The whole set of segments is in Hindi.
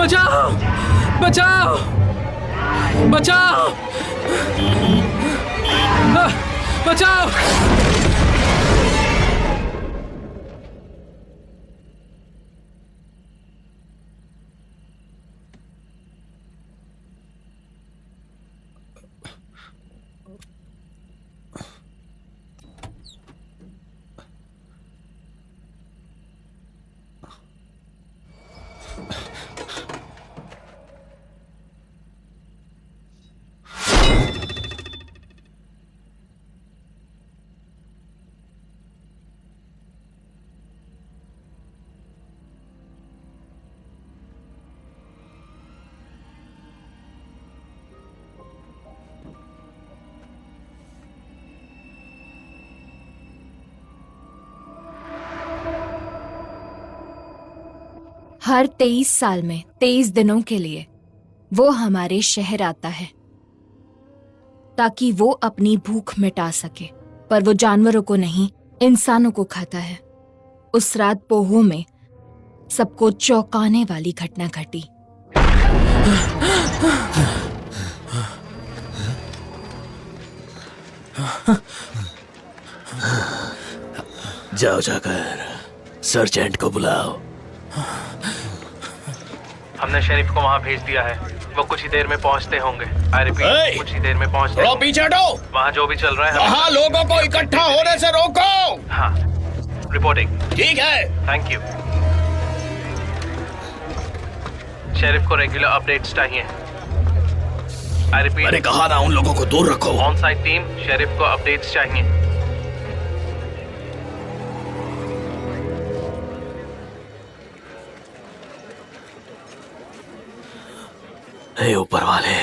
बचाओ बचाओ बचाओ बचाओ। हर 23 साल में 23 दिनों के लिए वो हमारे शहर आता है ताकि वो अपनी भूख मिटा सके, पर वो जानवरों को नहीं, इंसानों को खाता है। उस रात पोहो में सबको चौंकाने वाली घटना घटी। जाओ जाकर सर्जेंट को बुलाओ। हमने शरीफ को वहाँ भेज दिया है, वो कुछ ही देर में पहुँचते होंगे। आई रिपीट, कुछ ही देर में पहुँचते होंगे। पीछे हटो। वहाँ जो भी चल रहा है वहाँ लोगों को इकट्ठा होने से रोको। हाँ, रिपोर्टिंग। ठीक है, थैंक यू। शेरिफ को रेगुलर अपडेट्स चाहिए। आई रिपीट, मैंने कहा ना उन लोगों को दूर रखो। ऑन साइट टीम, शेरिफ को अपडेट्स चाहिए। हे ऊपर वाले,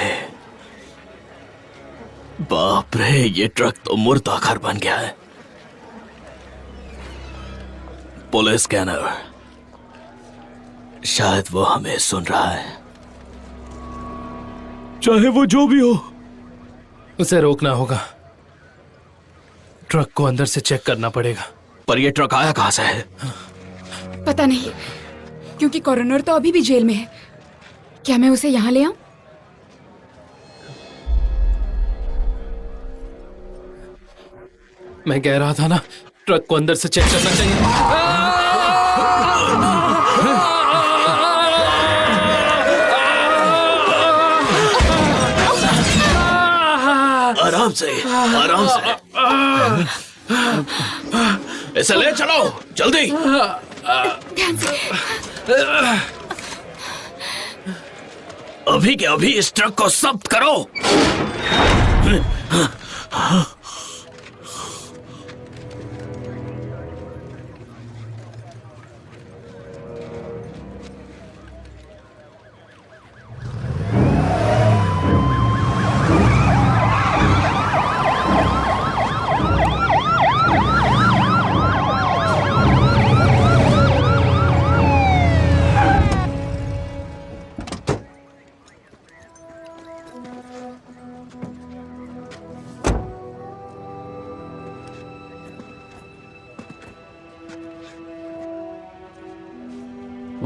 बाप रे, ये ट्रक तो मुर्दा घर बन गया है। पुलिस स्कैनर, शायद वो हमें सुन रहा है। चाहे वो जो भी हो, उसे रोकना होगा। ट्रक को अंदर से चेक करना पड़ेगा। पर ये ट्रक आया कहां से है? पता नहीं, क्योंकि कॉरोनर तो अभी भी जेल में है। क्या मैं उसे यहाँ ले आऊं? मैं कह रहा था ना, ट्रक को अंदर से चेक करना चाहिए। आराम से, आराम से। इसे ले चलो, जल्दी। ध्यान से। अभी के अभी इस ट्रक को जब्त करो।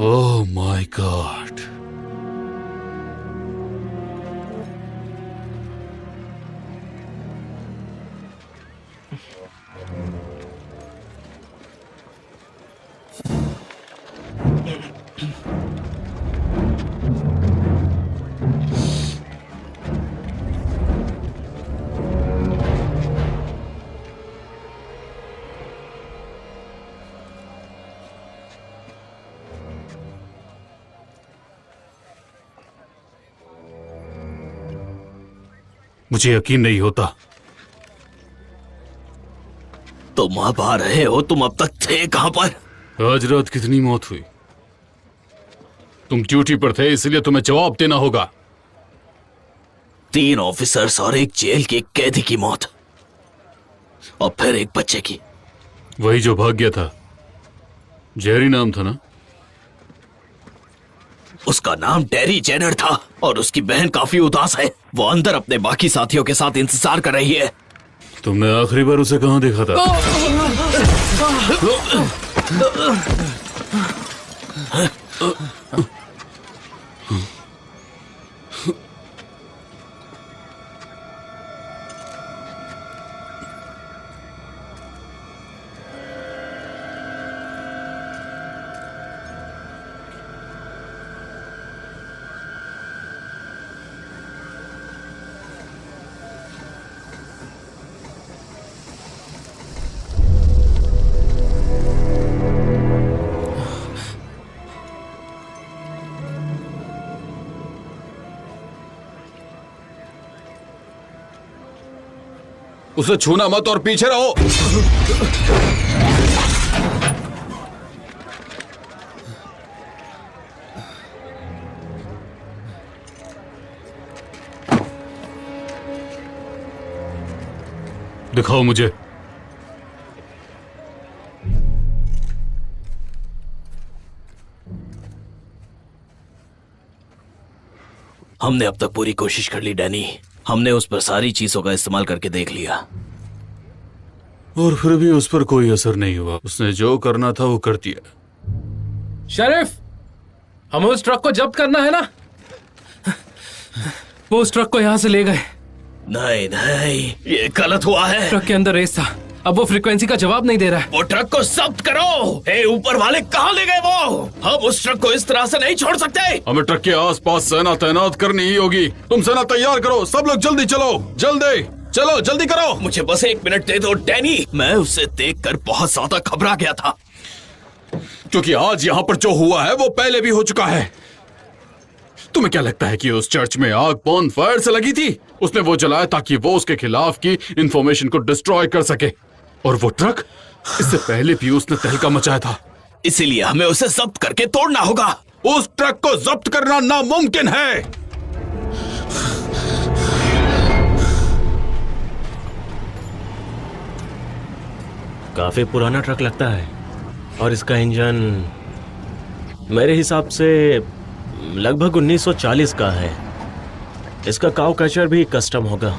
Oh my God. मुझे यकीन नहीं होता। तुम अब आ रहे हो, तुम अब तक थे कहां पर? आज रात कितनी मौत हुई? तुम ड्यूटी पर थे, इसलिए तुम्हें जवाब देना होगा। 3 ऑफिसर्स और एक जेल के कैदी की मौत, और फिर एक बच्चे की। वही जो भाग गया था, जेरी नाम था ना? उसका नाम टेरी जेनर था और उसकी बहन काफी उदास है। वो अंदर अपने बाकी साथियों के साथ इंतजार कर रही है। तुमने आखिरी बार उसे कहां देखा था? उसे छूना मत और पीछे रहो। दिखाओ मुझे। हमने अब तक पूरी कोशिश कर ली डैनी। हमने उस पर सारी चीजों का इस्तेमाल करके देख लिया, और फिर भी उस पर कोई असर नहीं हुआ। उसने जो करना था वो कर दिया। शरीफ, हमें उस ट्रक को जब्त करना है ना? वो उस ट्रक को यहां से ले गए। नहीं नहीं, ये गलत हुआ है। ट्रक के अंदर रेस था, अब वो फ्रीक्वेंसी का जवाब नहीं दे रहा है। वो ट्रक को जब्त करो। हे ऊपर वाले, कहाँ ले गए वो? हम उस ट्रक को इस तरह से नहीं छोड़ सकते। हमें ट्रक के आसपास सेना तैनात करनी ही होगी। तुम सेना तैयार करो, सब लोग जल्दी चलो, जल्दी चलो, जल्दी करो। मुझे बस 1 मिनट दे दो डैनी। मैं उसे देखकर बहुत ज्यादा घबरा गया था, क्योंकि आज यहाँ पर जो हुआ है वो पहले भी हो चुका है। तुम्हें क्या लगता है कि उस चर्च में आग बॉन फायर से लगी थी? उसने वो जलाया ताकि वो उसके खिलाफ की इंफॉर्मेशन को डिस्ट्रॉय कर सके। और वो ट्रक, इससे पहले भी उसने तहलका मचाया था। इसीलिए हमें उसे जब्त करके तोड़ना होगा। उस ट्रक को जब्त करना नामुमकिन है। काफी पुराना ट्रक लगता है, और इसका इंजन मेरे हिसाब से लगभग 1940 का है। इसका काव कैचर भी कस्टम होगा,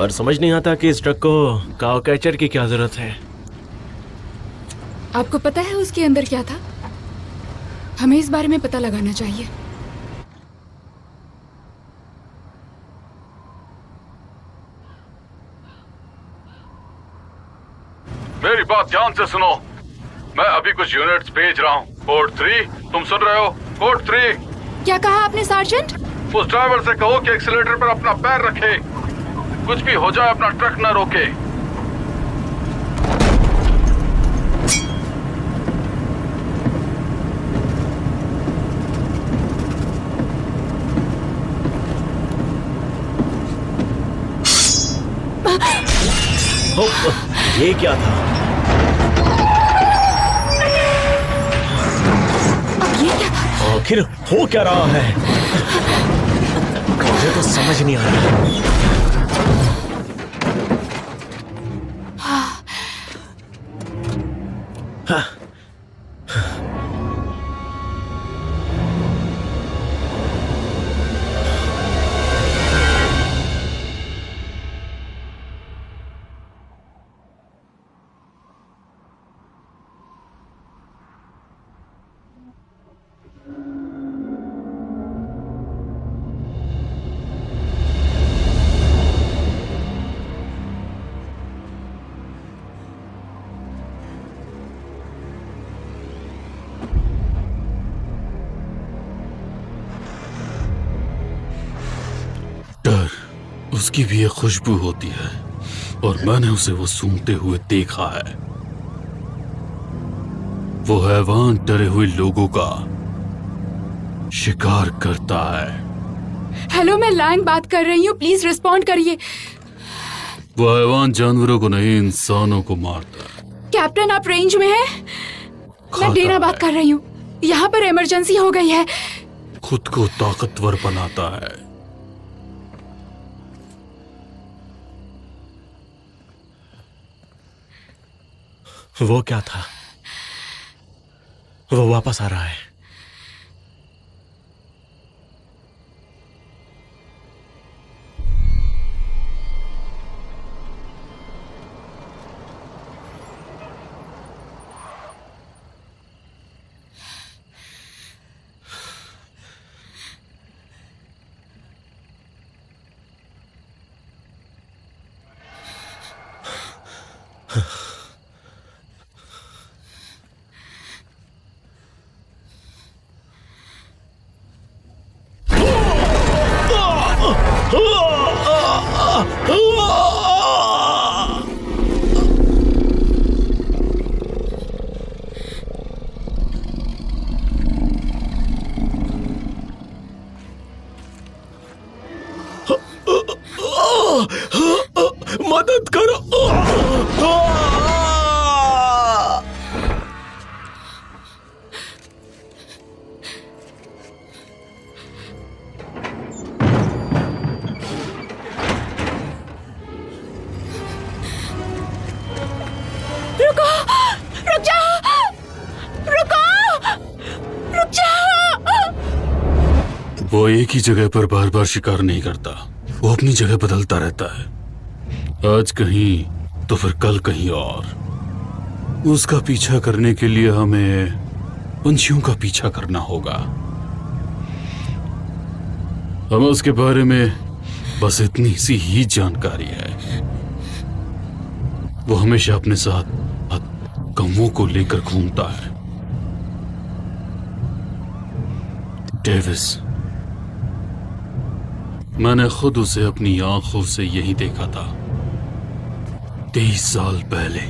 और समझ नहीं आता कि इस ट्रक को काव कैचर की क्या जरूरत है। आपको पता है उसके अंदर क्या था? हमें इस बारे में पता लगाना चाहिए। मेरी बात ध्यान से सुनो। मैं अभी कुछ यूनिट्स भेज रहा हूँ। कोड 3, तुम सुन रहे हो? कोड 3। क्या कहा आपने सार्जेंट? उस ड्राइवर से कहो कि एक्सीलरेटर पर अपना पैर रखे। कुछ भी हो जाए, अपना ट्रक न रोके। ये क्या था? अब ये क्या था? आखिर हो क्या रहा है? मुझे तो समझ नहीं आ रहा। उसकी भी एक खुशबू होती है, और मैंने उसे वो सूंघते हुए देखा है। वो हैवान डरे हुए लोगों का शिकार करता है। हेलो, मैं लाइन बात कर रही हूँ, प्लीज रिस्पॉन्ड करिए। वो हैवान जानवरों को नहीं, इंसानों को मारता है। कैप्टन, आप रेंज में हैं? मैं डेना बात कर रही हूँ। यहाँ पर इमरजेंसी हो गई है। खुद को ताकतवर बनाता है। वो क्या था? वो वापस आ रहा है। मदद करो। रुको, रुक जाओ, रुको, रुक जाओ। वो एक ही जगह पर बार बार शिकार नहीं करता, वो अपनी जगह बदलता रहता है। आज कहीं तो फिर कल कहीं और। उसका पीछा करने के लिए हमें पंछियों का पीछा करना होगा। हमें उसके बारे में बस इतनी सी ही जानकारी है। वो हमेशा अपने साथ कौवों को लेकर घूमता है। डेविस, मैंने खुद उसे अपनी आंखों से यही देखा था 23 साल पहले।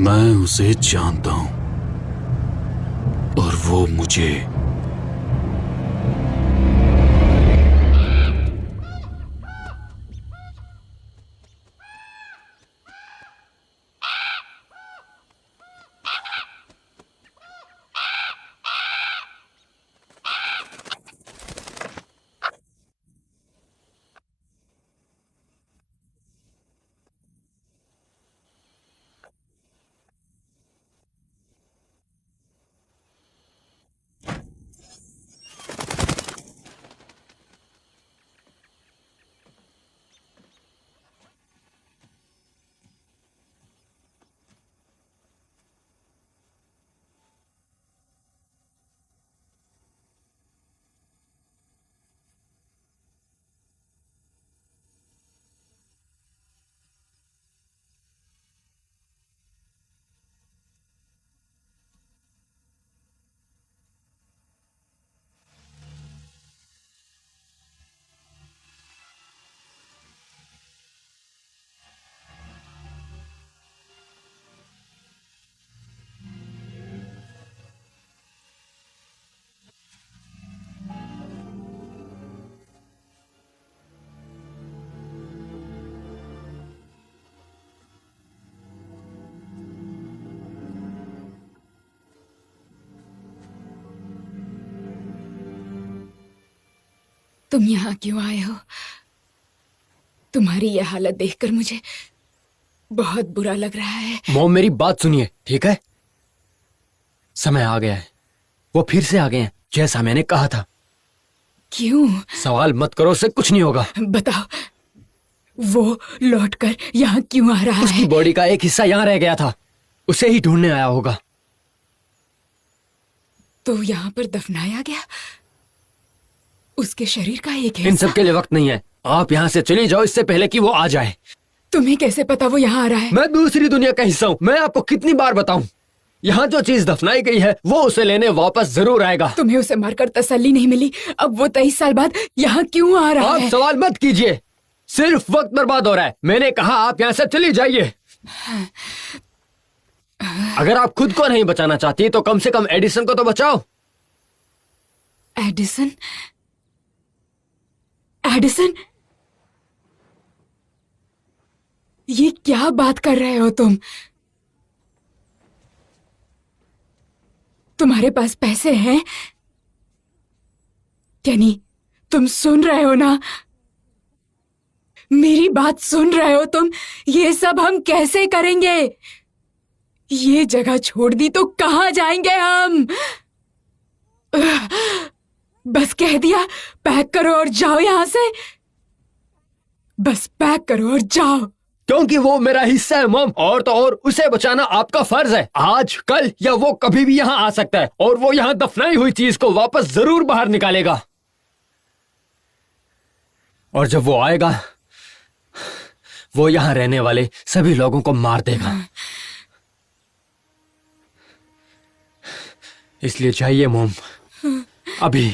मैं उसे जानता हूं और वो मुझे। तुम यहाँ क्यों आए हो? तुम्हारी यह हालत देखकर मुझे बहुत बुरा लग रहा है। मॉम, मेरी बात सुनिए, ठीक है? समय आ गया है, वो फिर से आ गए हैं, जैसा मैंने कहा था। क्यों? सवाल मत करो, उससे कुछ नहीं होगा। बताओ, वो लौटकर यहाँ क्यों आ रहा उसकी है? बॉडी का एक हिस्सा यहाँ रह गया था, उसे ही ढूंढने आया होगा। तो यहाँ पर दफनाया गया उसके शरीर का एक इन हिस्सा? सब के लिए वक्त नहीं है, आप यहाँ से चली जाओ इससे पहले कि वो आ जाए। तुम्हें कैसे पता वो यहाँ आ रहा है? मैं दूसरी दुनिया का हिस्सा हूँ, मैं आपको कितनी बार बताऊं, यहाँ जो चीज दफनाई गई है वो उसे लेने वापस जरूर आएगा। तुम्हें उसे मारकर तसल्ली नहीं मिली, अब वो 23 साल बाद यहाँ क्यों आ रहा आप है? सवाल मत कीजिए, सिर्फ वक्त बर्बाद हो रहा है। मैंने कहा आप यहाँ से चली जाइए। अगर आप खुद को नहीं बचाना चाहती तो कम से कम एडिसन को तो बचाओ। एडिसन? एडिसन? ये क्या बात कर रहे हो तुम? तुम्हारे पास पैसे हैं? कैनी, तुम सुन रहे हो ना? मेरी बात सुन रहे हो तुम? ये सब हम कैसे करेंगे? ये जगह छोड़ दी तो कहां जाएंगे हम? बस कह दिया, पैक करो और जाओ यहां से। बस पैक करो और जाओ। क्योंकि वो मेरा हिस्सा है मॉम, और तो और उसे बचाना आपका फर्ज है। आज, कल या वो कभी भी यहाँ आ सकता है और वो यहाँ दफनाई हुई चीज को वापस जरूर बाहर निकालेगा। और जब वो आएगा वो यहाँ रहने वाले सभी लोगों को मार देगा। इसलिए चाहिए मोम अभी।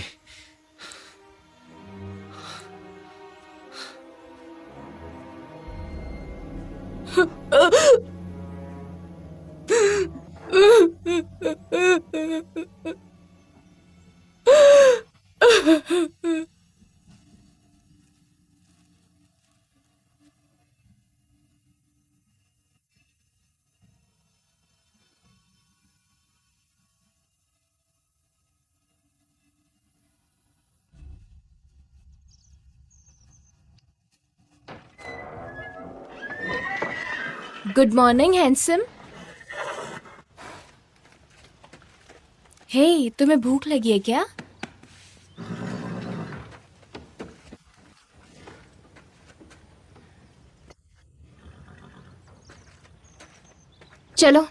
Good morning handsome. हे, तुम्हें भूख लगी है क्या? चलो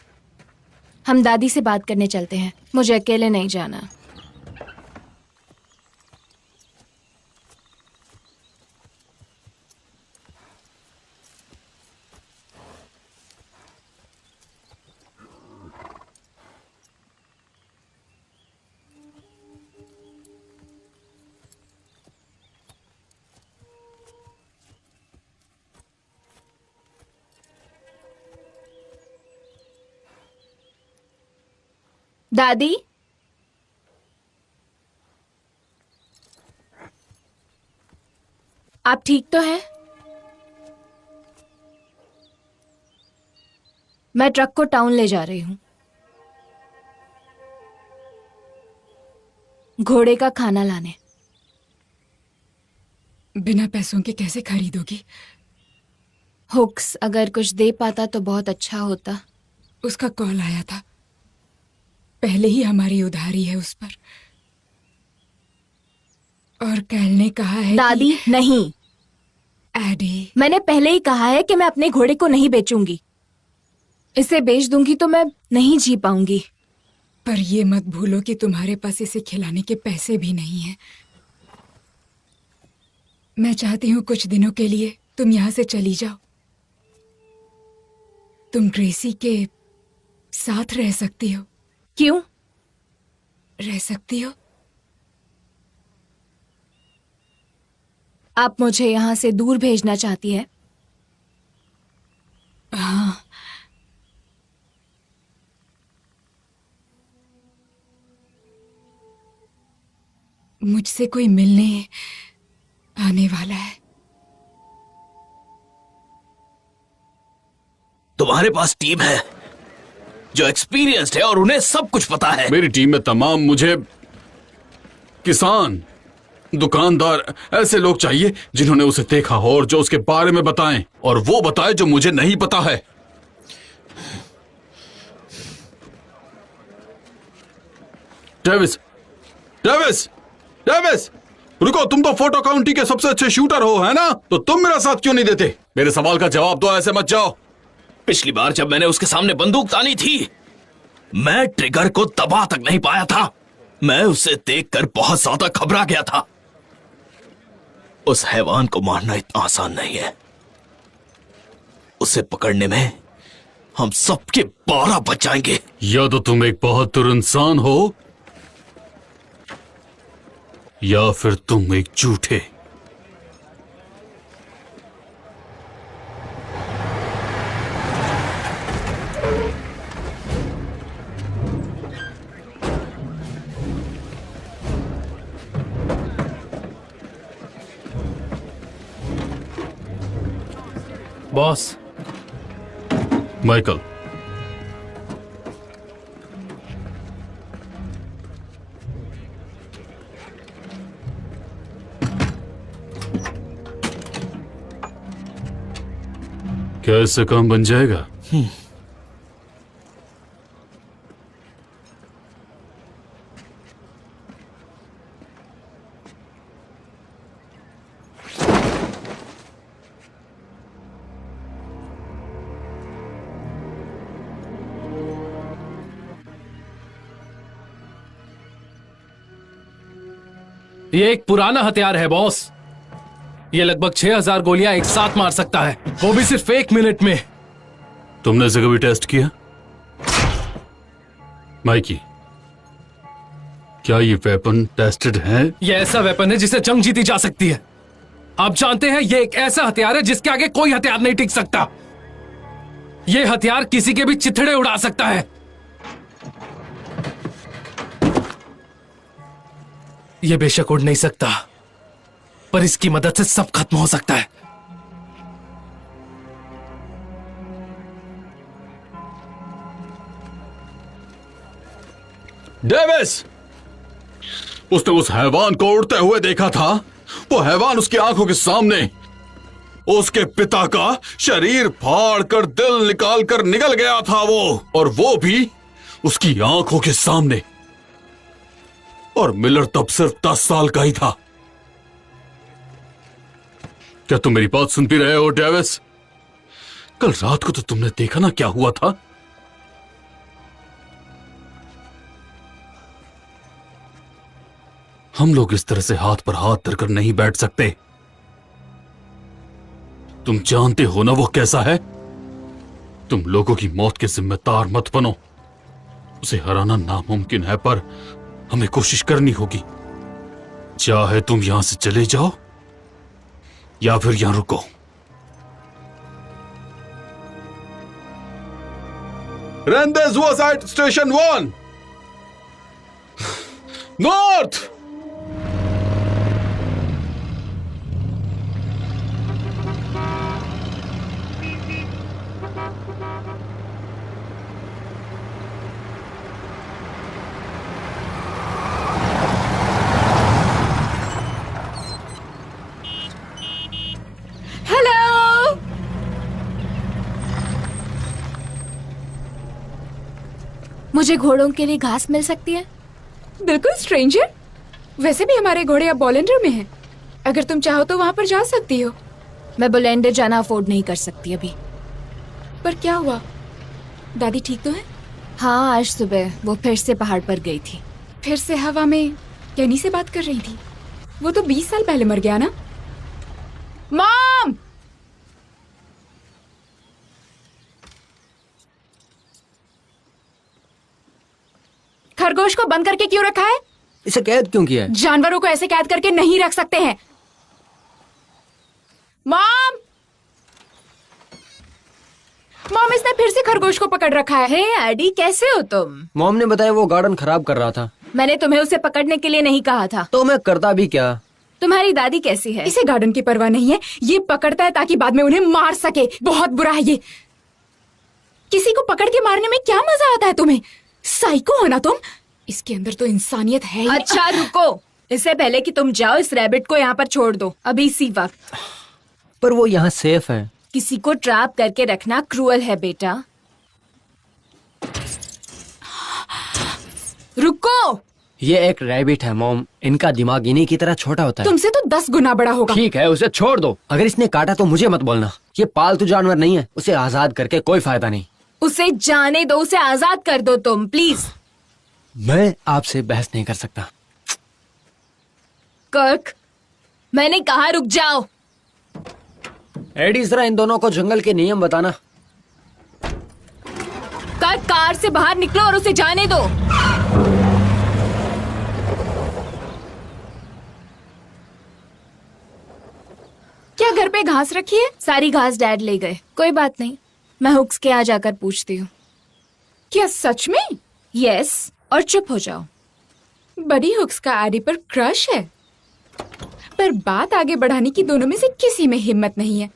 हम दादी से बात करने चलते हैं, मुझे अकेले नहीं जाना। दादी, आप ठीक तो हैं? मैं ट्रक को टाउन ले जा रही हूं, घोड़े का खाना लाने। बिना पैसों के कैसे खरीदोगी? हुक्स अगर कुछ दे पाता तो बहुत अच्छा होता। उसका कॉल आया था, पहले ही हमारी उधारी है उस पर। और कैल ने कहा है दादी नहीं, एडी, मैंने पहले ही कहा है कि मैं अपने घोड़े को नहीं बेचूंगी। इसे बेच दूंगी तो मैं नहीं जी पाऊंगी। पर ये मत भूलो कि तुम्हारे पास इसे खिलाने के पैसे भी नहीं हैं। मैं चाहती हूँ कुछ दिनों के लिए तुम यहाँ से चली जाओ। तुम ग्रेसी के साथ रह सकती हो। क्यों? रह सकती हो। आप मुझे यहाँ से दूर भेजना चाहती है? हाँ, मुझसे कोई मिलने आने वाला है। तुम्हारे पास टीम है जो एक्सपीरियंस्ड है और उन्हें सब कुछ पता है। मेरी टीम में तमाम मुझे किसान, दुकानदार, ऐसे लोग चाहिए जिन्होंने उसे देखा हो और जो उसके बारे में बताएं, और वो बताए जो मुझे नहीं पता है। डेविस, डेविस, डेविस, रुको। तुम तो फोर्ट काउंटी के सबसे अच्छे शूटर हो, है ना? तो तुम मेरा साथ क्यों नहीं देते? मेरे सवाल का जवाब दो, ऐसे मत जाओ। पिछली बार जब मैंने उसके सामने बंदूक तानी थी, मैं ट्रिगर को दबा तक नहीं पाया था। मैं उसे देखकर बहुत ज्यादा घबरा गया था। उस हैवान को मारना इतना आसान नहीं है। उसे पकड़ने में हम सबके 12 बच जाएंगे। या तो तुम एक बहादुर इंसान हो या फिर तुम एक झूठे। बॉस, माइकल, क्या इससे काम बन जाएगा? ये एक पुराना हथियार है बॉस। ये लगभग 6000 गोलियां एक साथ मार सकता है, वो भी सिर्फ 1 मिनट में। तुमने इसे कभी टेस्ट किया? माइकी, क्या ये वेपन टेस्टेड है? ये ऐसा वेपन है जिसे जंग जीती जा सकती है। आप जानते हैं ये एक ऐसा हथियार है जिसके आगे कोई हथियार नहीं टिक सकता। ये हथियार किसी के भी चिथड़े उड़ा सकता है। ये बेशक उड़ नहीं सकता, पर इसकी मदद से सब खत्म हो सकता है। डेविस, उसने उस हैवान को उड़ते हुए देखा था। वो हैवान उसकी आंखों के सामने उसके पिता का शरीर फाड़ कर दिल निकाल कर निकल गया था वो, और वो भी उसकी आंखों के सामने। और मिलर तब सिर्फ 10 साल का ही था। क्या तुम मेरी बात सुन भी रहे हो डेविस? कल रात को तो तुमने देखा ना क्या हुआ था। हम लोग इस तरह से हाथ पर हाथ धरकर नहीं बैठ सकते। तुम जानते हो ना वो कैसा है। तुम लोगों की मौत के जिम्मेदार मत बनो। उसे हराना नामुमकिन है, पर हमें कोशिश करनी होगी। चाहे तुम यहां से चले जाओ या फिर यहां रुको। रेंदेज सुसाइड स्टेशन 1 नॉर्थ। हेलो, मुझे घोड़ों के लिए घास मिल सकती है? बिल्कुल स्ट्रेंजर। वैसे भी हमारे घोड़े अब बॉलेंडर में हैं। अगर तुम चाहो तो वहां पर जा सकती हो। मैं बुलेंडर जाना अफोर्ड नहीं कर सकती अभी। पर क्या हुआ? दादी ठीक तो है? हाँ, आज सुबह वो फिर से पहाड़ पर गई थी। फिर से हवा में कैनी से बात कर रही थी। वो तो 20 साल पहले मर गया ना। मॉम! खरगोश को बंद करके क्यों रखा है? इसे कैद क्यों किया है? जानवरों को ऐसे कैद करके नहीं रख सकते हैं। मॉम! मॉम, इसने फिर से खरगोश को पकड़ रखा है। हे एडी, कैसे हो तुम? मॉम ने बताया वो गार्डन खराब कर रहा था। मैंने तुम्हें उसे पकड़ने के लिए नहीं कहा था। तो मैं करता भी क्या? तुम्हारी दादी कैसी है? इसे गार्डन की परवाह नहीं है। ये पकड़ता है ताकि बाद में उन्हें मार सके। बहुत बुरा है ये। किसी को पकड़ के मारने में क्या मजा आता है तुम्हें? साइको हो ना तुम। इसके अंदर तो इंसानियत है ही। अच्छा रुको, इससे पहले कि तुम जाओ इस रैबिट को यहाँ पर छोड़ दो अभी इसी वक्त। पर वो यहाँ सेफ है। किसी को ट्रैप करके रखना क्रूअल है बेटा। रुको। ये एक रैबिट है मॉम। इनका दिमाग इन्हीं की तरह छोटा होता है। तुमसे तो 10 गुना बड़ा होगा। ठीक है, उसे छोड़ दो। अगर इसने काटा तो मुझे मत बोलना। ये पालतू जानवर नहीं है। उसे आजाद करके कोई फायदा नहीं। उसे जाने दो, उसे आजाद कर दो तुम प्लीज। मैं आपसे बहस नहीं कर सकता। कर्क, मैंने कहा रुक जाओ। एडी, जरा इन दोनों को जंगल के नियम बताना। कर्क, कार से बाहर निकलो और उसे जाने दो। क्या घर पे घास रखी है? सारी घास डैड ले गए। कोई बात नहीं, मैं हुक्स के यहाँ जाकर पूछती हूँ। क्या सच में? यस, और चुप हो जाओ। बड़ी हुक्स का एडी पर क्रश है, पर बात आगे बढ़ाने की दोनों में से किसी में हिम्मत नहीं है।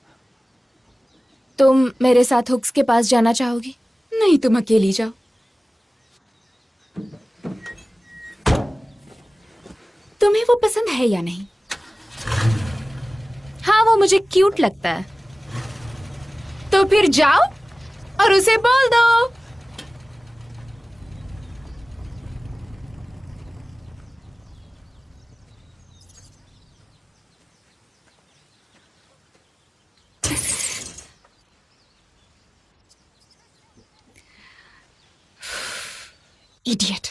तुम मेरे साथ हुक्स के पास जाना चाहोगी? नहीं, तुम अकेली जाओ। तुम्हें वो पसंद है या नहीं? हाँ, वो मुझे क्यूट लगता है। तो फिर जाओ और उसे बोल दो। Idiot.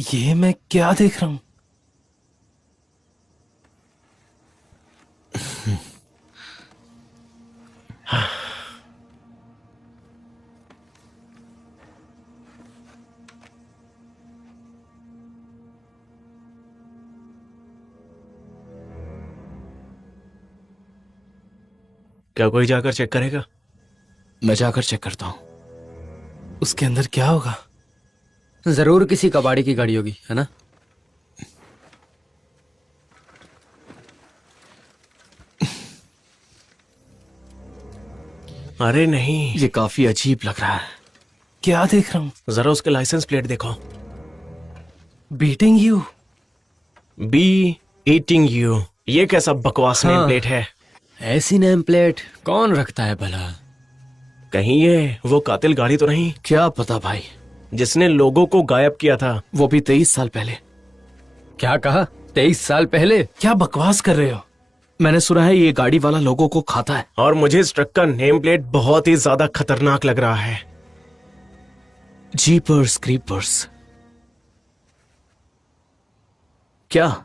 ये मैं क्या देख रहा हूं? क्या कोई जाकर चेक करेगा? मैं जाकर चेक करता हूं। उसके अंदर क्या होगा? जरूर किसी कबाड़ी की गाड़ी होगी, है ना? अरे नहीं, ये काफी अजीब लग रहा है। क्या देख रहा हूं? जरा उसके लाइसेंस प्लेट देखो। Beating you. Be eating you. ये कैसा बकवास नेम प्लेट है? ऐसी नेम प्लेट कौन रखता है भला? कहीं ये वो कातिल गाड़ी तो नहीं क्या पता भाई, जिसने लोगों को गायब किया था? वो भी 23 साल पहले। क्या कहा? 23 साल पहले? क्या बकवास कर रहे हो? मैंने सुना है ये गाड़ी वाला लोगों को खाता है। और मुझे इस ट्रक का नेम प्लेट बहुत ही ज्यादा खतरनाक लग रहा है। जीपर्स क्रीपर्स। क्या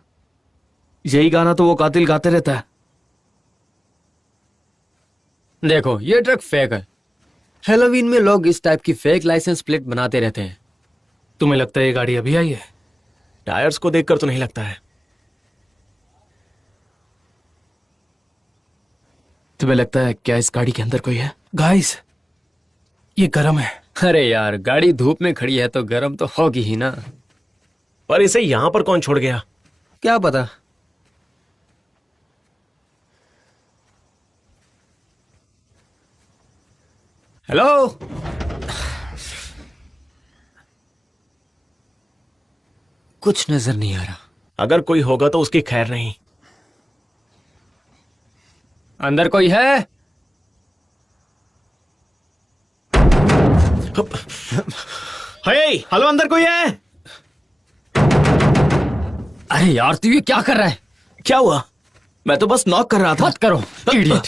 यही गाना तो वो कातिल गाते रहता है? देखो, ये ट्रक फेक है। हेलोवीन में लोग इस टाइप की फेक लाइसेंस प्लेट बनाते रहते हैं। तुम्हें लगता है ये गाड़ी अभी आई है? टायर्स को देखकर तो नहीं लगता है। तुम्हें लगता है क्या इस गाड़ी के अंदर कोई है? गाइस, ये गर्म है। अरे यार, गाड़ी धूप में खड़ी है तो गर्म तो होगी ही ना। पर इसे यहां पर कौन छोड़ गया? क्या पता। हेलो, कुछ नजर नहीं आ रहा। अगर कोई होगा तो उसकी खैर नहीं। अंदर कोई है? हे, हेलो, अंदर कोई है? अरे यार, तू ये क्या कर रहा है? क्या हुआ? मैं तो बस नॉक कर रहा था। मत करो, इडियट।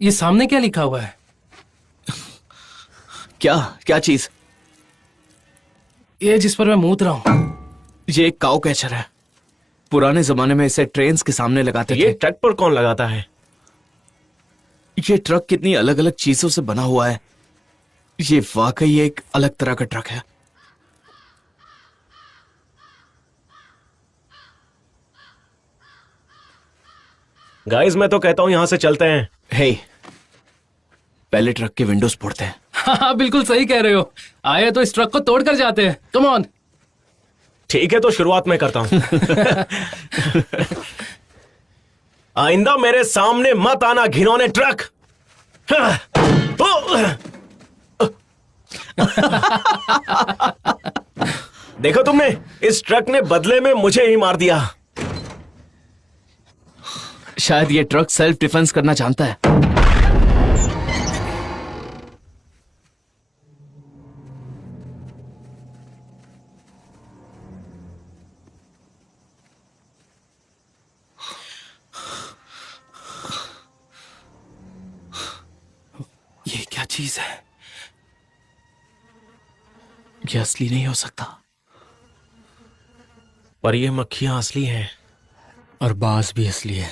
ये सामने क्या लिखा हुआ है? क्या क्या चीज? ये जिस पर मैं मूत रहा हूं। ये एक काऊ कैचर है। पुराने जमाने में इसे ट्रेन्स के सामने लगाते ये थे। ट्रक पर कौन लगाता है? ये ट्रक कितनी अलग अलग चीजों से बना हुआ है। ये वाकई एक अलग तरह का ट्रक है। गाइस, मैं तो कहता हूं यहां से चलते हैं। हे, पहले ट्रक के विंडोज फोड़ते हैं। हाँ, बिल्कुल सही कह रहे हो। आए तो इस ट्रक को तोड़ कर जाते हैं। Come on. ठीक है, तो शुरुआत मैं करता हूं। आइंदा मेरे सामने मत आना, घिनौने ट्रक। देखो तुमने, इस ट्रक ने बदले में मुझे ही मार दिया। शायद ये ट्रक सेल्फ डिफेंस करना जानता है। ये क्या चीज है? ये असली नहीं हो सकता। पर ये मक्खियां असली हैं। और बास भी असली है।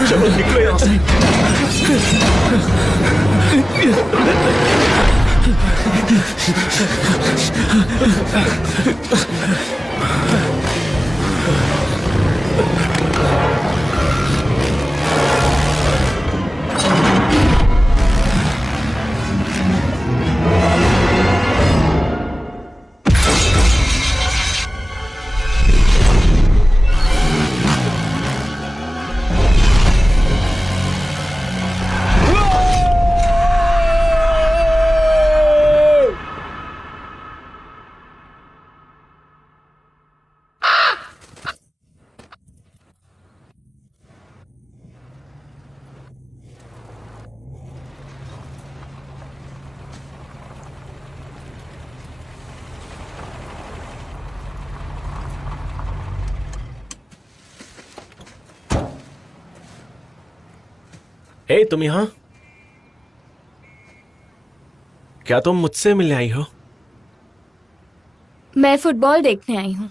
चलो निकलो यहां से। हे तुम यहाँ? क्या तुम मुझसे मिलने आई हो? मैं फुटबॉल देखने आई हूँ,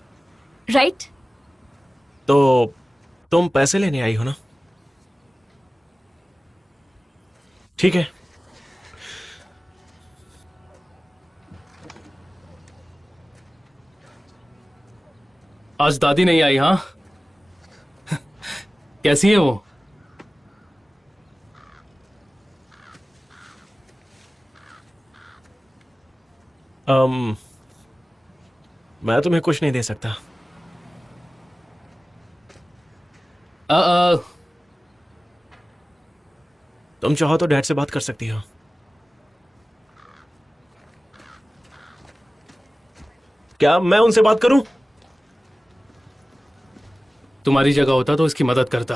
राइट? तो तुम पैसे लेने आई हो ना? ठीक है। आज दादी नहीं आई, हाँ? कैसी है वो? मैं तुम्हें कुछ नहीं दे सकता। तुम चाहो तो डैड से बात कर सकती हो। क्या मैं उनसे बात करूं? तुम्हारी जगह होता तो इसकी मदद करता।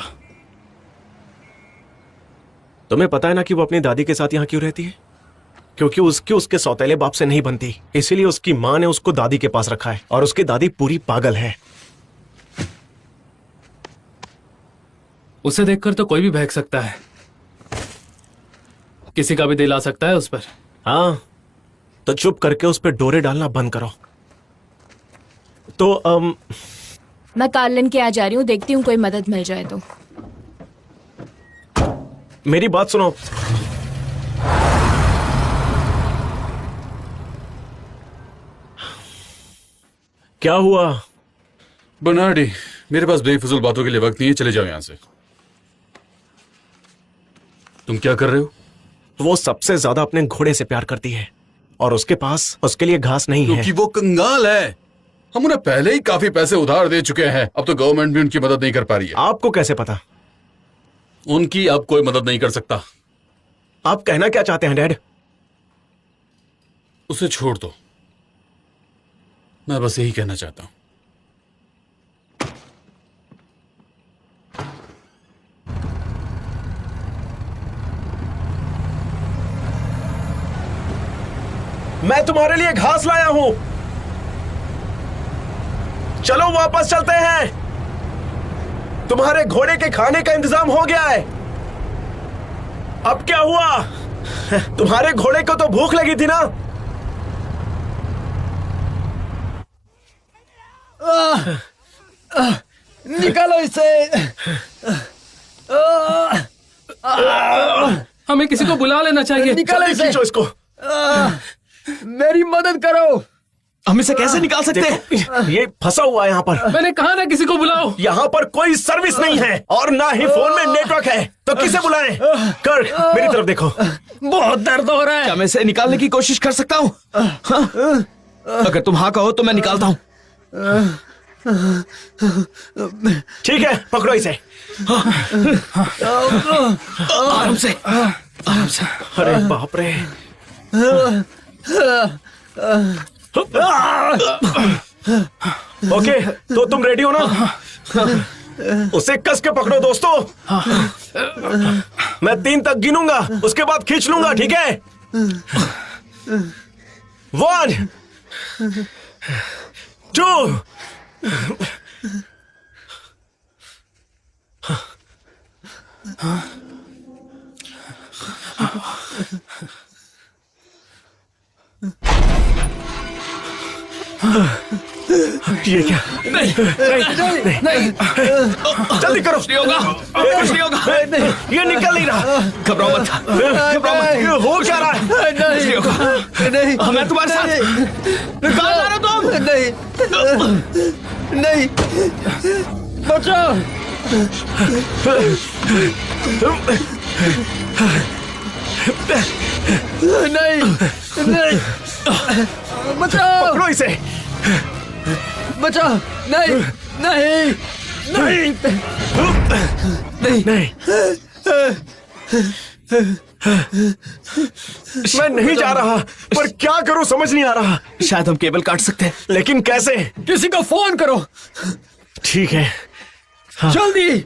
तुम्हें पता है ना कि वो अपनी दादी के साथ यहां क्यों रहती है? क्योंकि उसके सौतेले बाप से नहीं बनती, इसीलिए उसकी मां ने उसको दादी के पास रखा है, और उसकी दादी पूरी पागल है। उसे देखकर तो कोई भी बहक सकता है, किसी का भी दिल आ सकता है उस पर। हाँ, तो चुप करके उस पर डोरे डालना बंद करो। तो मैं कार्लिन के यहाँ जा रही हूँ, देखती हूँ कोई मदद मिल जाए तो। मेरी बात सुनो। क्या हुआ? बनाडी, मेरे पास बेफिजूल बातों के लिए वक्त नहीं है, चले जाओ यहां से। तुम क्या कर रहे हो? वो सबसे ज्यादा अपने घोड़े से प्यार करती है, और उसके पास उसके लिए घास नहीं है। क्योंकि वो कंगाल है। हम उन्हें पहले ही काफी पैसे उधार दे चुके हैं, अब तो गवर्नमेंट भी उनकी मदद नहीं कर पा रही है। आपको कैसे पता? उनकी अब कोई मदद नहीं कर सकता। आप कहना क्या चाहते हैं डैड? उसे छोड़ दो, मैं बस यही कहना चाहता हूं। मैं तुम्हारे लिए घास लाया हूं। चलो वापस चलते हैं। तुम्हारे घोड़े के खाने का इंतजाम हो गया है। अब क्या हुआ? तुम्हारे घोड़े को तो भूख लगी थी ना? निकालो इसे। हमें किसी को बुला लेना चाहिए। निकालो इसे। खींचो इसको। मेरी मदद करो। हम इसे कैसे निकाल सकते हैं? ये फंसा हुआ है यहाँ पर। मैंने कहा ना किसी को बुलाओ। यहाँ पर कोई सर्विस नहीं है, और ना ही फोन में नेटवर्क है, तो किसे बुलाएं? कर्क, मेरी तरफ देखो। बहुत दर्द हो रहा है। क्या मैं इसे निकालने की कोशिश कर सकता हूँ? हाँ? अगर तुम हाँ कहो तो मैं निकालता हूँ। ठीक है, पकड़ो इसे। आराम से, आराम से। अरे बाप रे। ओके, तो तुम रेडी हो ना? उसे कस के पकड़ो दोस्तों। मैं 3 तक गिनूंगा, उसके बाद खींच लूंगा, ठीक है? 1 2 ये क्या? नहीं, नहीं, जल्दी करो। कुछ नहीं होगा, कुछ नहीं होगा। ये निकल नहीं रहा। घबराओ मत, घबराओ मत। ये हो क्या रहा है? कुछ नहीं होगा। नहीं, मैं तुम्हारे साथ। कहाँ जा रहे हो तुम? नहीं, बचाओ। नहीं, बचाओ। पकड़ो इसे। बचाओ। नहीं, नहीं, नहीं, नहीं, नहीं। मैं नहीं जा रहा, पर क्या करूं समझ नहीं आ रहा। शायद हम केबल काट सकते हैं। लेकिन कैसे? किसी को फोन करो। ठीक है। जल्दी।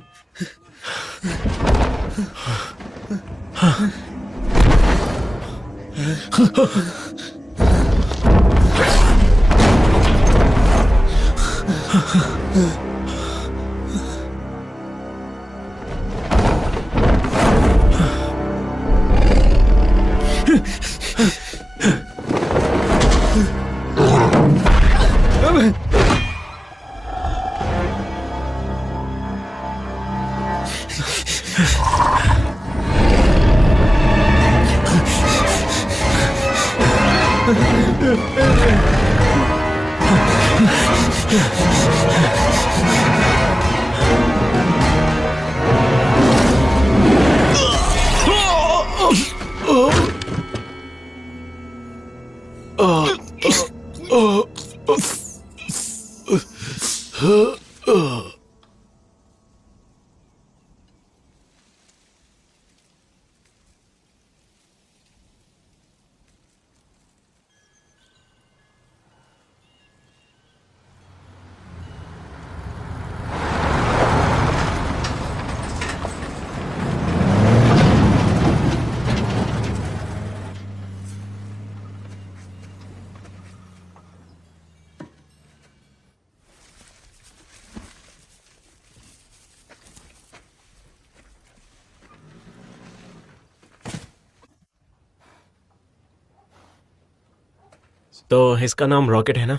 तो इसका नाम रॉकेट है ना?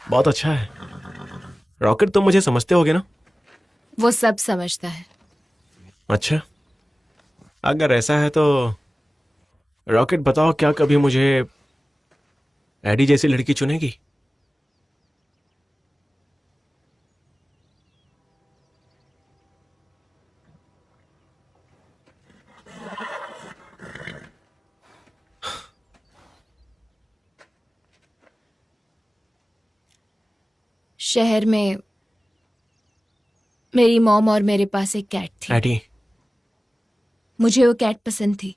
बहुत अच्छा है। रॉकेट तो मुझे समझते होगे ना? वो सब समझता है। अच्छा, अगर ऐसा है तो रॉकेट बताओ, क्या कभी मुझे एडी जैसी लड़की चुनेगी? शहर में मेरी मॉम और मेरे पास एक कैट थी। एडी, मुझे वो कैट पसंद थी,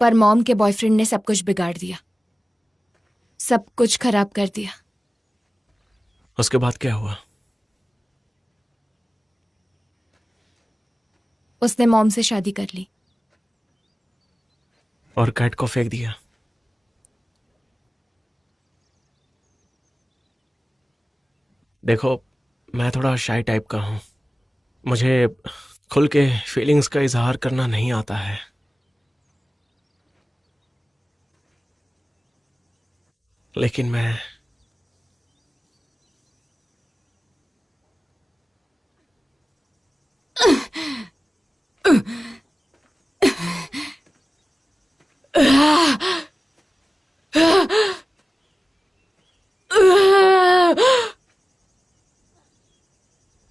पर मॉम के बॉयफ्रेंड ने सब कुछ बिगाड़ दिया, सब कुछ खराब कर दिया। उसके बाद क्या हुआ? उसने मॉम से शादी कर ली। और कैट को फेंक दिया? देखो, मैं थोड़ा शाई टाइप का हूं, मुझे खुल के फीलिंग्स का इजहार करना नहीं आता है। लेकिन मैं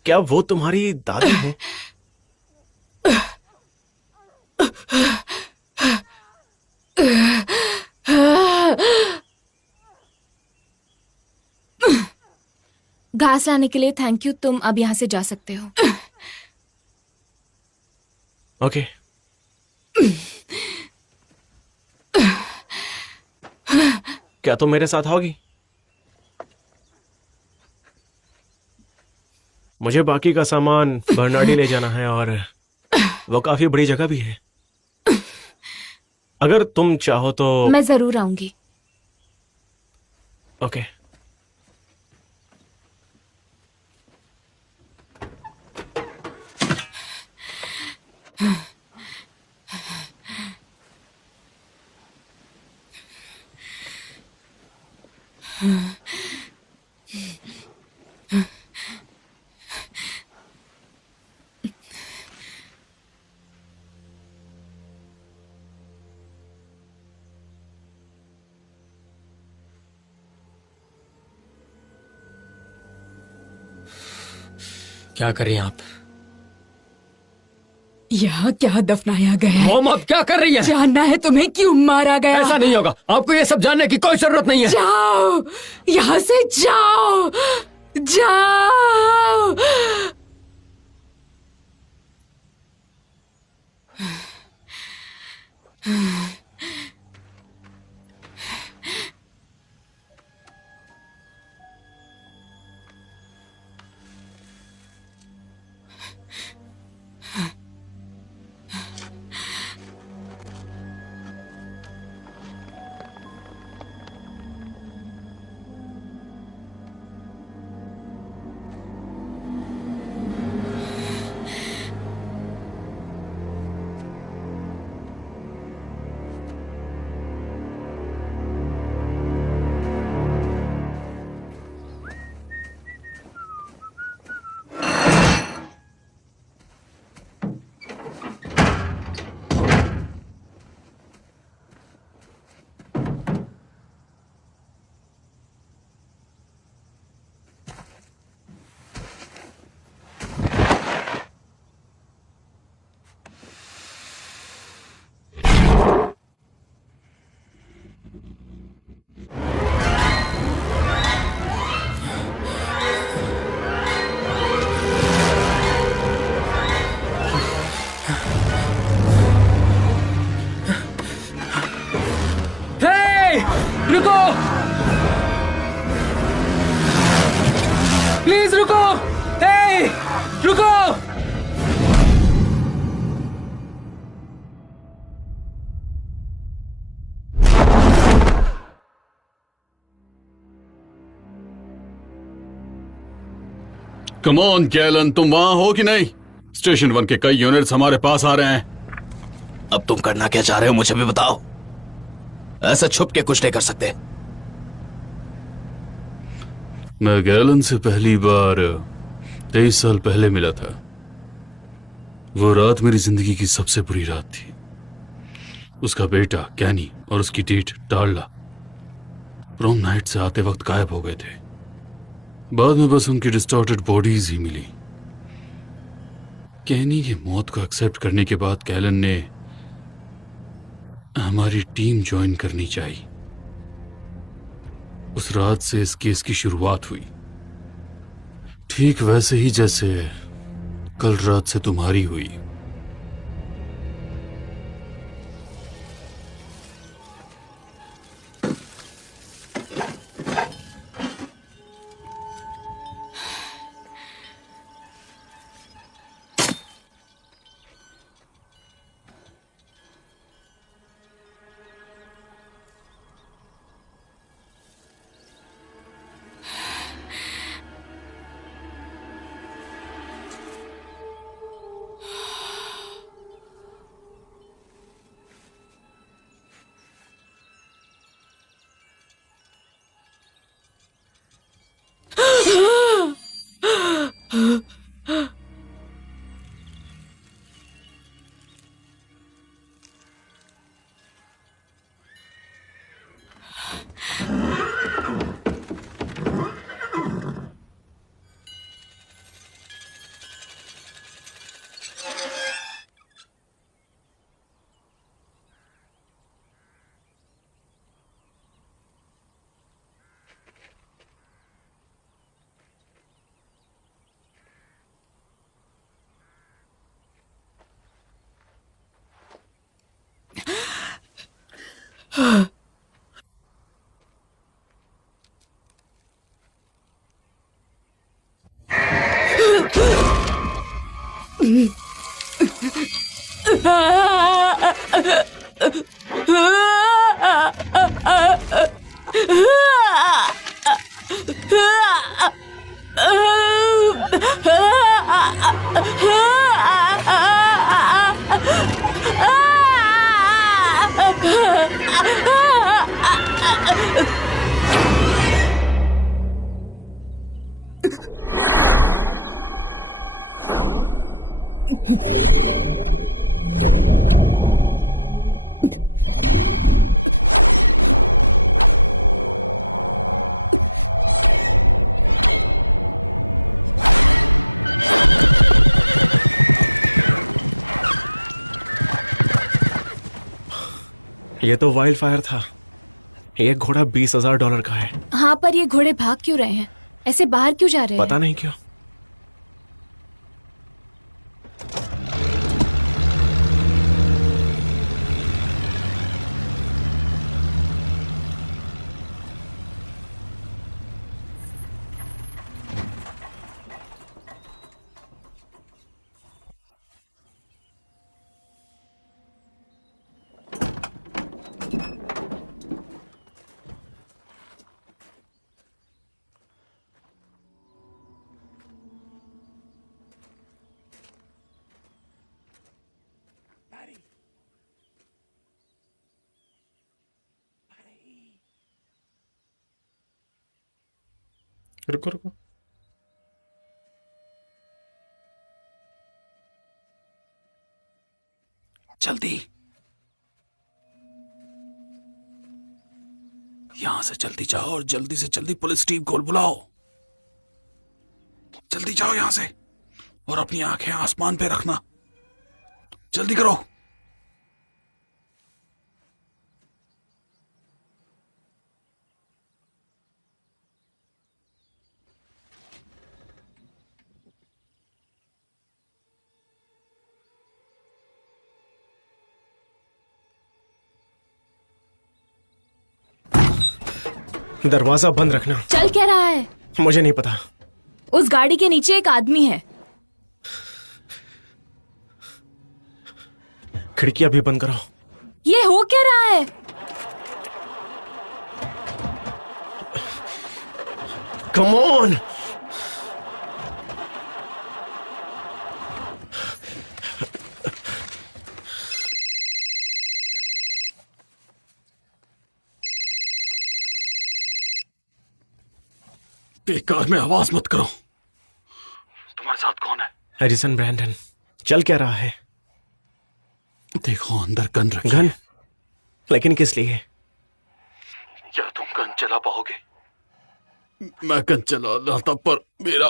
क्या वो तुम्हारी दादी है? घास लाने के लिए थैंक यू। तुम अब यहाँ से जा सकते हो। ओके। क्या तुम मेरे साथ आओगी? मुझे बाकी का सामान बर्नाडी ले जाना है और वो काफी बड़ी जगह भी है। अगर तुम चाहो तो मैं जरूर आऊंगी। ओके। क्या कर रही हैं आप? यहाँ क्या दफनाया गया है? मॉम, आप क्या कर रही हैं? जानना है तुम्हें क्यों मारा गया? ऐसा नहीं होगा, आपको ये सब जानने की कोई जरूरत नहीं है। जाओ, यहाँ से जाओ, जाओ। प्लीज रुको। हे, रुको। कम ऑन गैलन, तुम वहां हो कि नहीं? स्टेशन 1 के कई यूनिट्स हमारे पास आ रहे हैं। अब तुम करना क्या चाह रहे हो मुझे भी बताओ। ऐसा छुप के कुछ नहीं कर सकते। मैं गैलन से पहली बार 23 साल पहले मिला था। वो रात मेरी जिंदगी की सबसे बुरी रात थी। उसका बेटा कैनी और उसकी डेट टार्ला प्रोम नाइट से आते वक्त गायब हो गए थे। बाद में बस उनकी डिस्टॉर्टेड बॉडीज ही मिली। कैनी की मौत को एक्सेप्ट करने के बाद कैलन ने हमारी टीम ज्वाइन करनी चाहिए। उस रात से इस केस की शुरुआत हुई, ठीक वैसे ही जैसे कल रात से तुम्हारी हुई। ये तो वाइल्ड फायर था। एक घोड़ा $20,000 का है। हाँ, पर ये घोड़े भाग क्यों रहे हैं? ऐसे बाहर क्यों जा रहे हैं? पता नहीं क्यों। रुको रुको। जल्दी, यहां से जल्दी जाओ और जल्दी से जल्दी पुलिस टीम को बुलाओ। जल्दी जाओ यहां से और अपनी आंखें आसमान पे रखना। जल्दी करो। दरवाजा बंद रखना। चल क्या रहा है? मुझे नहीं पता। उस गाड़ी के नीचे एक आदमी है। खिड़कियां भी बंद करो। ये हो क्या रहा है? Come on. बेकार में आवाज मत करो। तुम्हारे साथ कौन है? Harrison Brandon. चल क्या रहा है? देखो अंदर गन रखी गन? है। लेकिन किस लिए? क्या तुम गन चला पाओगे? मैं गन चला रहा था पर मेरा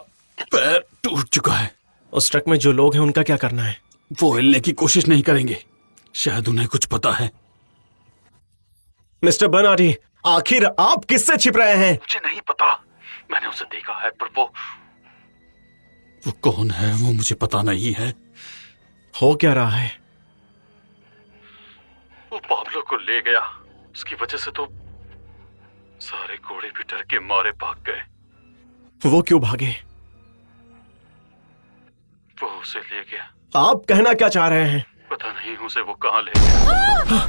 पैर टूट चुका है। उस ट्रक में जो लोग हैं उनका क्या करना है? वो हिलने की कोशिश नहीं करेंगे, शायद उन्हें कुछ पता है। मिस्टर बर्नार्डी, आखिर आप किससे छिप रहे हैं? मुझे नहीं पता, मैंने उसे देखा है पर वो कौन है वो मुझे पता नहीं है। हो क्या रहा है? वो पाब्लो को ले गया, उसकी वजह से तो सारे घोड़े भी डर के मारे भाग गए। वो क्यों भागे? वो उसे ले गया। आप कहना क्या चाह रहे हैं? पता नहीं उसे वो कहां ले गया।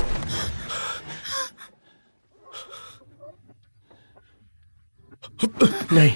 नहीं।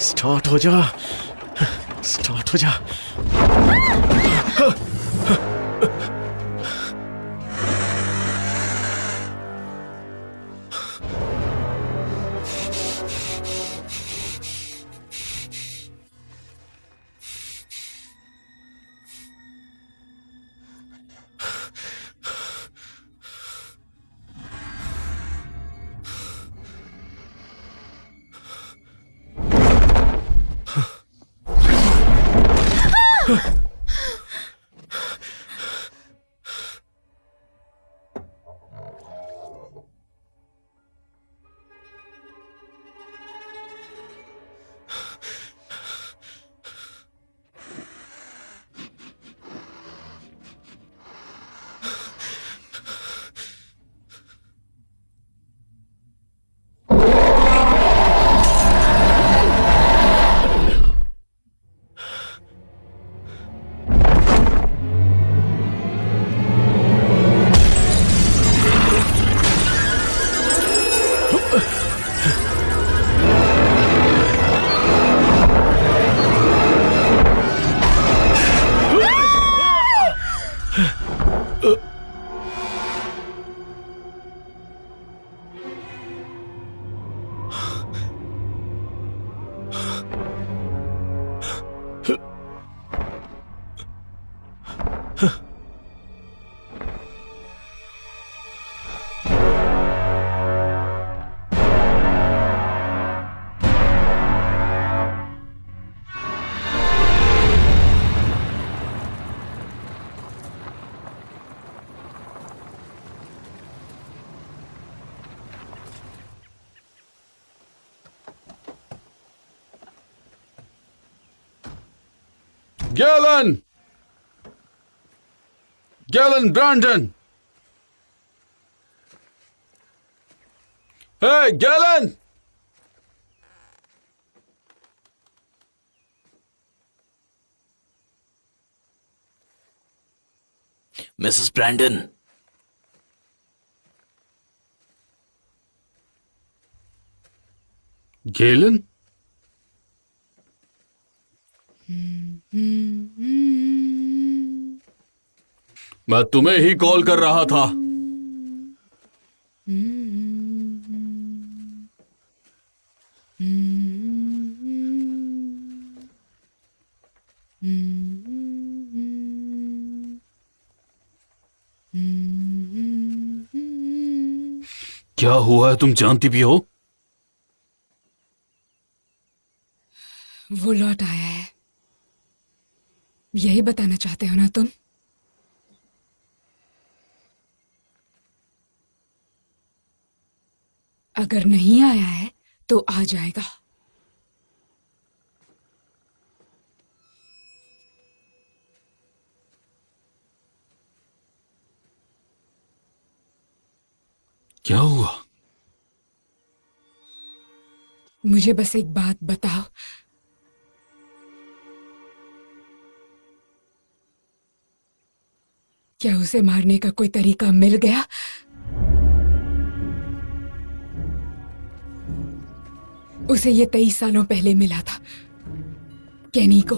स्टार्ट हो जा, स्टार्ट हो जा। Galen! Galen Brandon! Hey, Galen! Mrs. Brandon. Galen? मैं तुम्हें ही कॉल कर रहा था। क्या हुआ है, तुम जानती भी हो? वो लौट आया है। यही बताना चाहते हो ना तुम? अगर नहीं आया है तो आ जाएगा। क्या हुआ? मुझे बस एक बात बताओ, क्या उसे मारने का कोई तरीका मिल गया? उसे ये 23 सालों पहले मिला था, केनी को।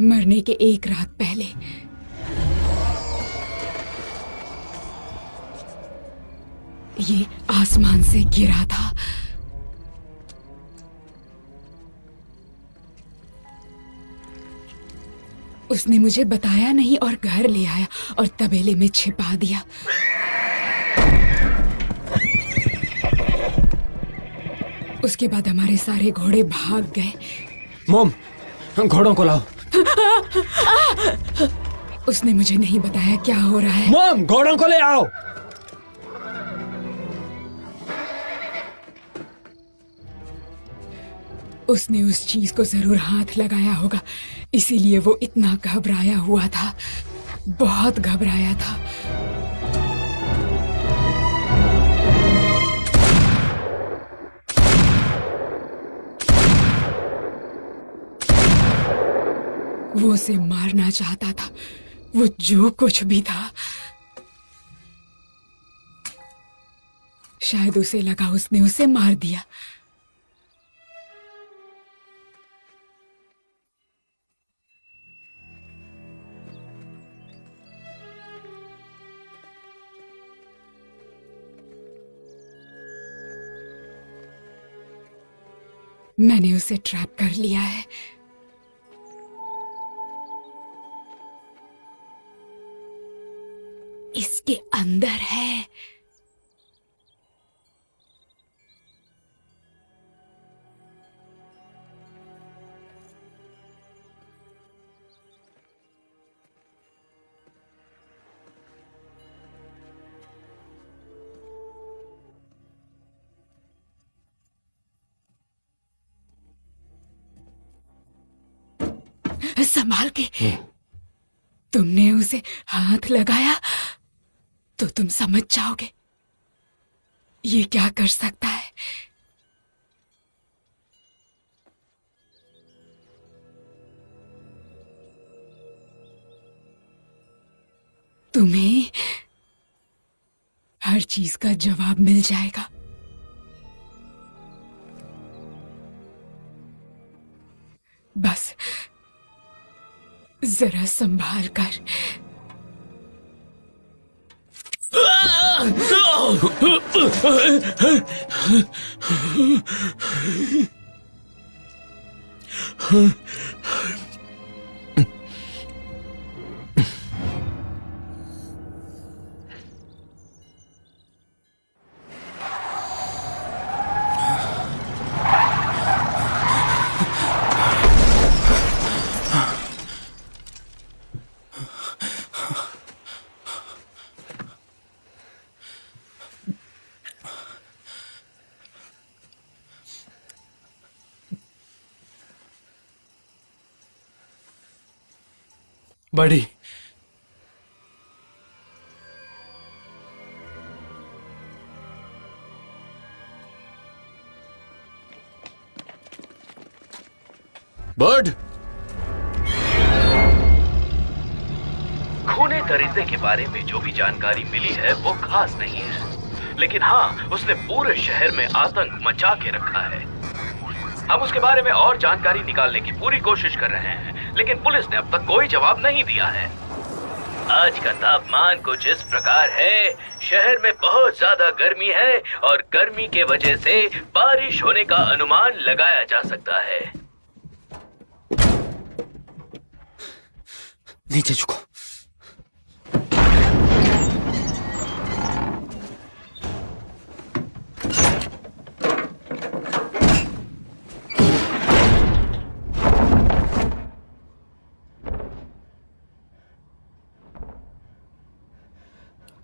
मरने के एक रात पहले। ये आसमान से गिरा था। उसने मुझे बताया नहीं और घर ले आया और तबेले में छिपा दिया। उसके बाद हमारे सारे घोड़े भाग गए। मॉम, घोड़ों को लाओ। उसने मुझे नहीं बताया क्या हो रहा है। मॉम, घोड़ों को ले आओ। उसने उस चीज को जरूर हाथ लगाया होगा, इसीलिए वो इतना घबराया हुआ था, बहुत घबराया था। वो उसे मारना चाहता था, वो जो कुछ भी था। शायद उसे लगा उसने उसे मार दिया। मैंने उसे ट्रैप कर लिया है। इसके अंदर है। संभाल के। तुमने उसे हाथ लगाया तो तुम समझ जाओगे ये क्या कर सकता है। तुम्हें हर चीज का जवाब मिल जाएगा। बस जरा संभाल कर। बड़ी, बर्ड, खूने दरिंदे के बारे में जो भी जानकारी मिली है वो खास नहीं है, लेकिन हाँ, उसने पूरे शहर में आतंक मचा के रखा है। हम उसके बारे में और जानकारी निकालने की पूरी कोशिश कर रहे हैं, लेकिन पुलिस ने अब तक कोई जवाब नहीं दिया है। आज का तापमान कुछ इस प्रकार है। शहर में बहुत ज्यादा गर्मी है और गर्मी के वजह से बारिश होने का अनुमान लगाया जा सकता है। नीचे झुको।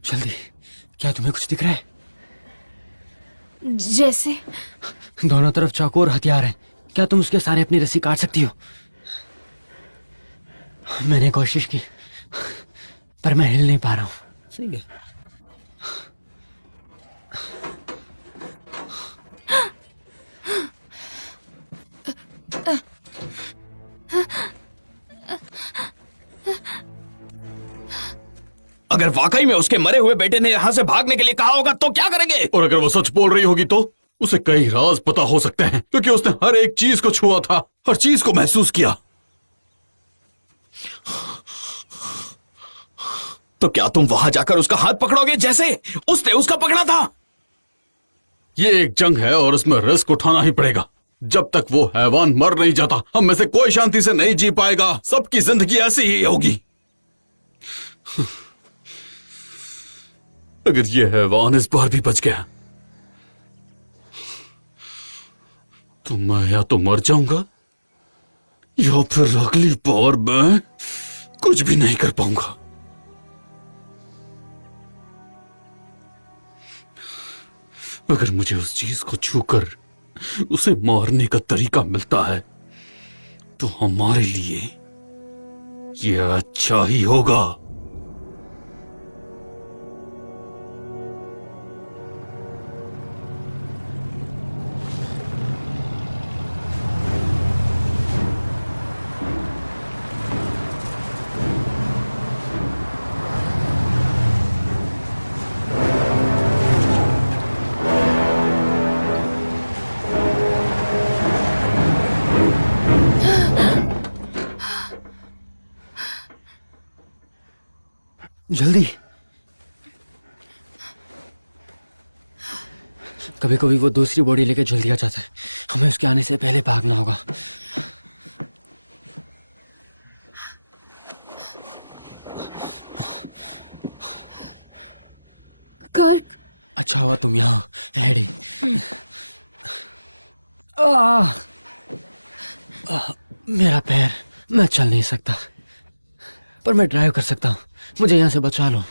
जल्दी, क्या तुम्हें कुछ दिख रहा है? जैसे दोनों तरफ चाकू और हथियार हैं। क्या तुम उसके सारे अपनी रस्सी काट सकती हो? मैंने कोशिश की, पर मैं हिल नहीं पा रहा हूं। सही है। अगर वाकई में उसके मरे हुए बेटे ने यहाँ से भागने के लिए कहा होगा तो क्या करेंगे? और अगर वो सच बोल रही होगी तो उसे कई राज पता हो सकते हैं, क्योंकि उसने हर एक चीज को छुआ था, हर चीज को महसूस किया। तो क्या तुम वहां जाकर उसका हाथ पकड़ोगे जैसे उसने उसका पकड़ा था? ये एक जंग है और इसमें रिस्क उठाना ही पड़ेगा। जब तक वो हैवान मर नहीं जाता, हम में से कोई शांति से नहीं जी पाएगा। सबकी जिंदगी ऐसी ही होगी। अगर ये हैवान इस बार भी बच गया तो मैं या तो मर जाऊंगा या फिर अगली बार मैं कुछ भी नहीं कर पाऊंगा। अगर मुझे उस चीज को छूकर उसे मारने का तरीका मिलता है तो हमारे लिए यह अच्छा ही होगा। जल्दी। कभी कभी वो दूसरी बॉडी लेकर जल्दी आ जाता है। हमें उसके आने से पहले भागना होगा। कर्क, अच्छा हुआ तुम यहाँ, एडी। मेरा पैर, मैं चल नहीं सकता, पर मैं ड्राइव कर सकता हूँ। मुझे यहाँ से बचा लो।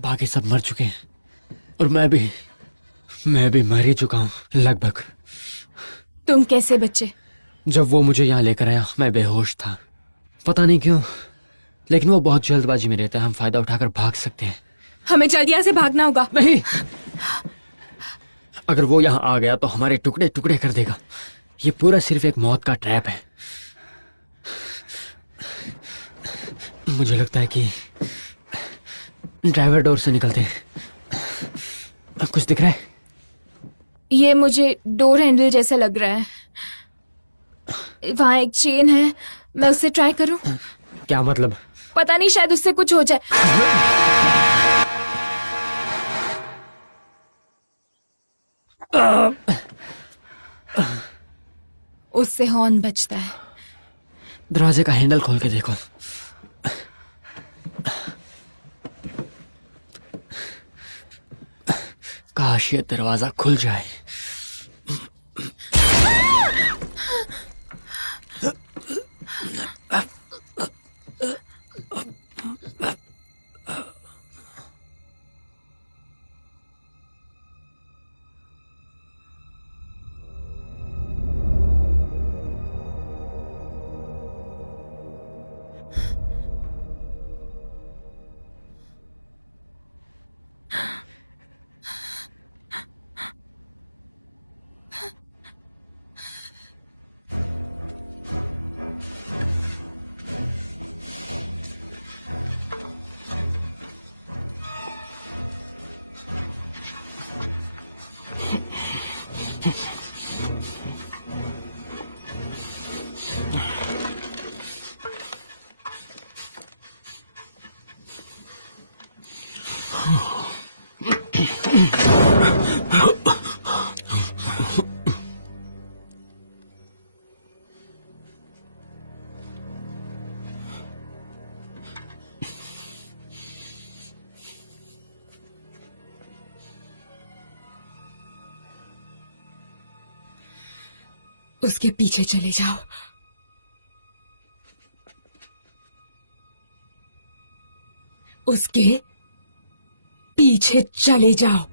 बाकी सब मर चुके हैं और मैं भी मर ही चुका हूँ लगभग। तुम कैसे बचे? जब वो मुझे यहाँ लेकर आया मैं बेहोश था, पता नहीं क्यों, लेकिन वो बहुत जल्दबाजी में रहता है। हम फायदा उठाकर भाग सकते हैं। हमें जल्दी यहाँ से भागना होगा। नहीं, अगर वो यहाँ आ गया तो हमारे टुकड़े टुकड़े कर देगा। ये पूरा सिर्फ एक मौत का ट्रैप है। मुझे लगता है कि ड्राइवर डोर से निकलते हैं। कुछ दिख रहा है? ये मुझे डोर हैंडल जैसा लग रहा है। वहां एक चेन है, मैं उससे ट्राई करूं? क्या मतलब? पता नहीं, शायद उससे कुछ हो जाए। उससे हॉर्न बजता है। दरवाजे का हैंडल खोल के देखो। काश ये दरवाजा खुल जाए। उसके पीछे चले जाओ। उसके पीछे चले जाओ।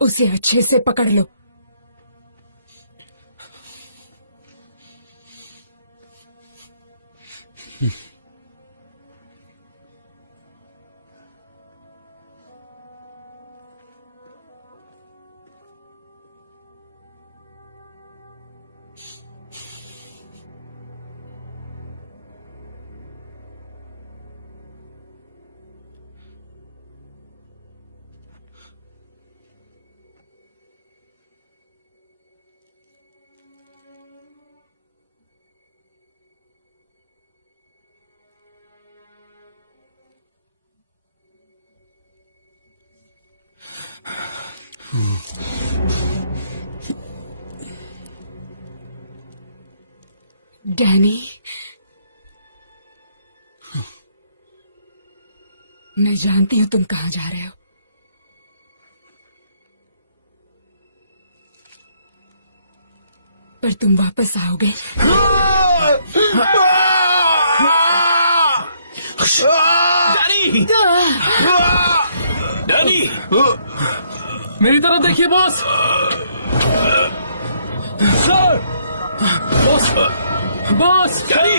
उसे अच्छे से पकड़ लो। डैनी, मैं जानती हूं तुम कहां जा रहे हो। पर तुम वापस आओगे। डैनी! डैनी! मेरी तरफ देखिए boss. Sir! Boss! Boss! Danny!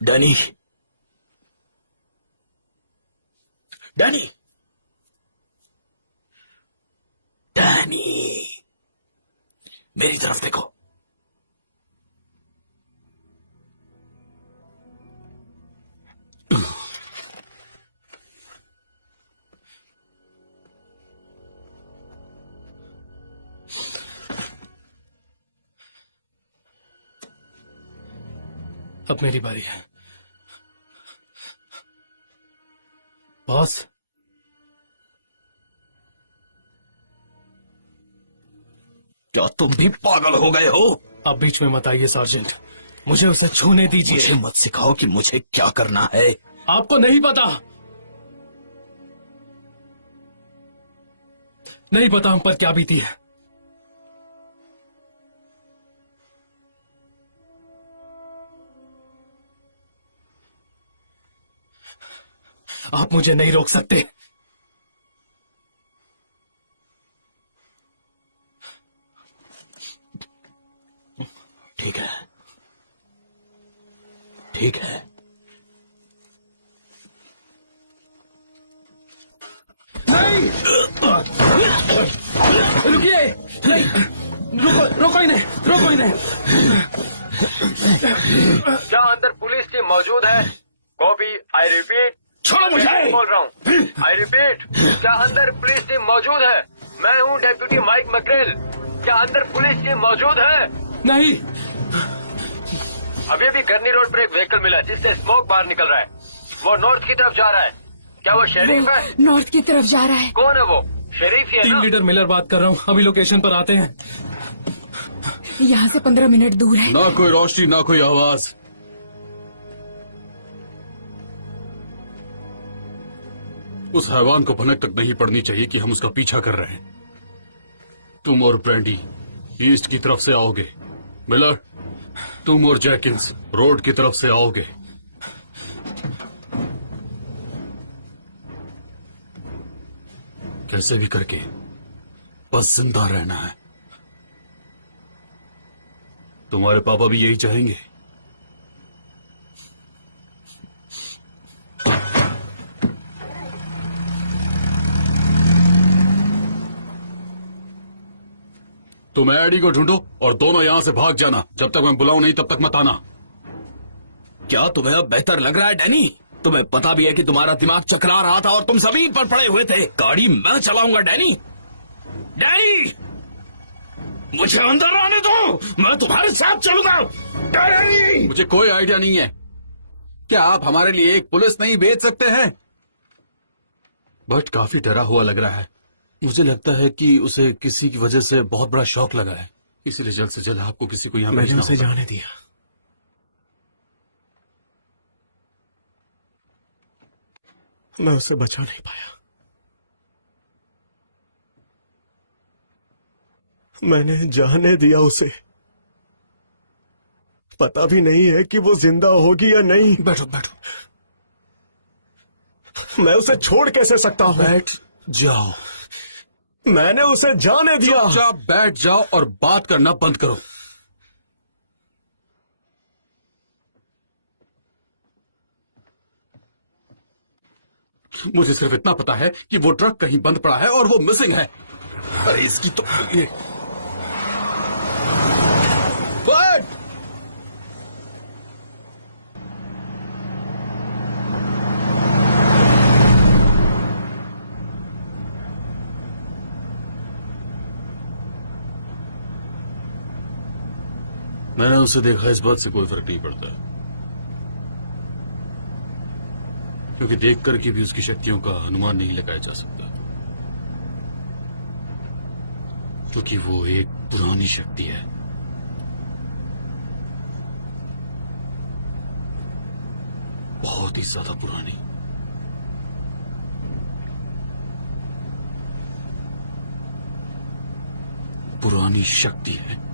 Danny! Danny! Danny! मेरी तरफ देखो। अब मेरी बारी है। बॉस, क्या तुम भी पागल हो गए हो? अब बीच में मत आइए सार्जेंट, मुझे उसे छूने दीजिए। मुझे मत सिखाओ कि मुझे क्या करना है। आपको नहीं पता, नहीं पता हम पर क्या बीती है। आप मुझे नहीं रोक सकते। ठीक है, ठीक है। नहीं! रुकिए! नहीं! रोको इन्हें! रोको इन्हें! क्या अंदर पुलिस टीम मौजूद है? कॉपी। I repeat. छोड़ो मुझे! बोल रहा हूँ। आई रिपीट, क्या अंदर पुलिस टीम मौजूद है? मैं हूँ डेप्यूटी माइक मैक्रेल। क्या अंदर पुलिस टीम मौजूद है? नहीं! अभी अभी गर्नी रोड पर एक व्हीकल मिला जिससे स्मोक बाहर निकल रहा है। वो नॉर्थ की तरफ जा रहा है। क्या वो शरीफ है? नॉर्थ की तरफ जा रहा है। कौन है वो? शरीफ ही है टीम ना? लीडर मिलर बात कर रहा हूँ, अभी लोकेशन पर आते हैं। यहाँ से 15 मिनट दूर है। ना कोई रोशनी, ना कोई आवाज। उस हैवान को भनक तक नहीं पड़नी चाहिए कि हम उसका पीछा कर रहे हैं। तुम और ब्रैंडी ईस्ट की तरफ से आओगे। मिलर, तुम और जैकिंस रोड की तरफ से आओगे। कैसे भी करके बस जिंदा रहना है। तुम्हारे पापा भी यही चाहेंगे। तुम एडी को ढूंढो और दोनों यहां से भाग जाना। जब तक मैं बुलाऊं नहीं तब तक मत आना। क्या तुम्हें अब बेहतर लग रहा है डैनी? तुम्हें पता भी है कि तुम्हारा दिमाग चकरा रहा था और तुम जमीन पर पड़े हुए थे। गाड़ी मैं चलाऊंगा डैनी। डैनी, मुझे अंदर आने दो, मैं तुम्हारे साथ चलूंगा। डैनी! मुझे कोई आइडिया नहीं है। क्या आप हमारे लिए एक पुलिस नहीं भेज सकते हैं? बट काफी डरा हुआ लग रहा है। मुझे लगता है कि उसे किसी की वजह से बहुत बड़ा शौक लगा है, इसीलिए जल्द से जल्द आपको किसी को यहाँ मैंने भेजना उसे होगा। जाने दिया। मैं उसे बचा नहीं पाया। मैंने जाने दिया उसे। पता भी नहीं है कि वो जिंदा होगी या नहीं। बैठो बैठो। मैं उसे छोड़ कैसे सकता हूं? बैठ जाओ। मैंने उसे जाने दिया। चुपचाप बैठ जाओ और बात करना बंद करो। मुझे सिर्फ इतना पता है कि वो ट्रक कहीं बंद पड़ा है और वो मिसिंग है। अरे इसकी तो ये बट मैंने उसे देखा, इस बात से कोई फर्क नहीं पड़ता, क्योंकि देख करके भी उसकी शक्तियों का अनुमान नहीं लगाया जा सकता, क्योंकि वो एक पुरानी शक्ति है। बहुत ही ज्यादा पुरानी। पुरानी शक्ति है।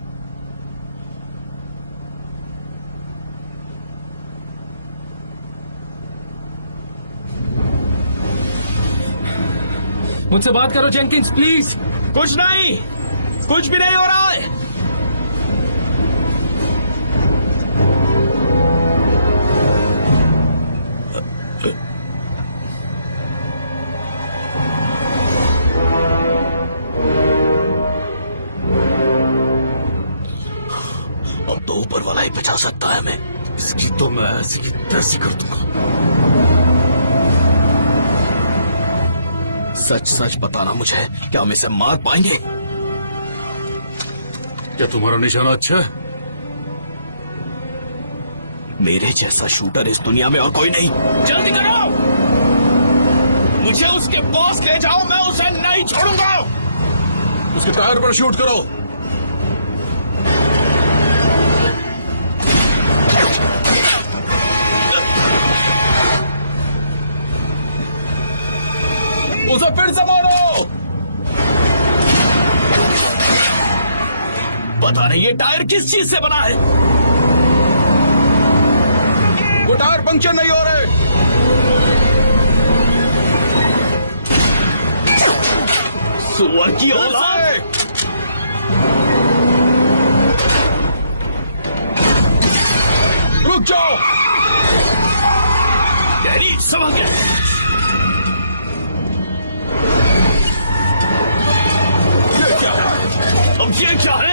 मुझसे बात करो जेंकिंस, प्लीज। कुछ नहीं, कुछ भी नहीं हो रहा है। अब तो ऊपर वाला ही बचा सकता है। मैं इसकी तो मैं ऐसी की तैसी कर दूंगा। सच सच बताना मुझे, क्या हम इसे मार पाएंगे? क्या तुम्हारा निशाना अच्छा है? मेरे जैसा शूटर इस दुनिया में और कोई नहीं। जल्दी करो, मुझे उसके पास ले जाओ, मैं उसे नहीं छोड़ूंगा। उसके टायर पर शूट करो। उसे फिर से मारो। पता नहीं ये टायर किस चीज से बना है। वो टायर पंक्चर नहीं हो रहे। सुअर की औलाद। रुक जाओ। डैडी संभल के। ये क्या है? अब ये क्या है?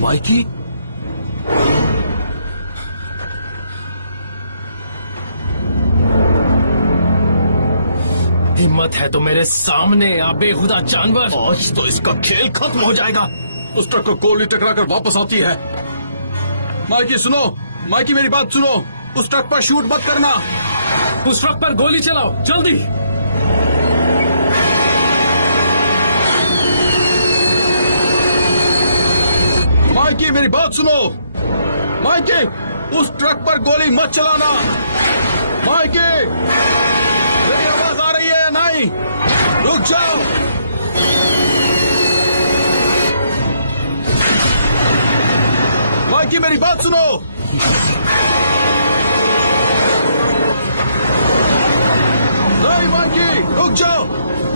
माइकी, हिम्मत है तो मेरे सामने आ बेहुदा जानवर। आज तो इसका खेल खत्म हो जाएगा। उस ट्रक को गोली टकरा कर वापस आती है। माइकी सुनो, माइकी मेरी बात सुनो, उस ट्रक पर शूट मत करना। उस ट्रक पर गोली चलाओ जल्दी। माइकी मेरी बात सुनो, माइकी उस ट्रक पर गोली मत चलाना। माइकी मेरी आवाज आ रही है या नहीं? रुक जाओ। माइकी मेरी बात सुनो। नहीं माइकी रुक जाओ,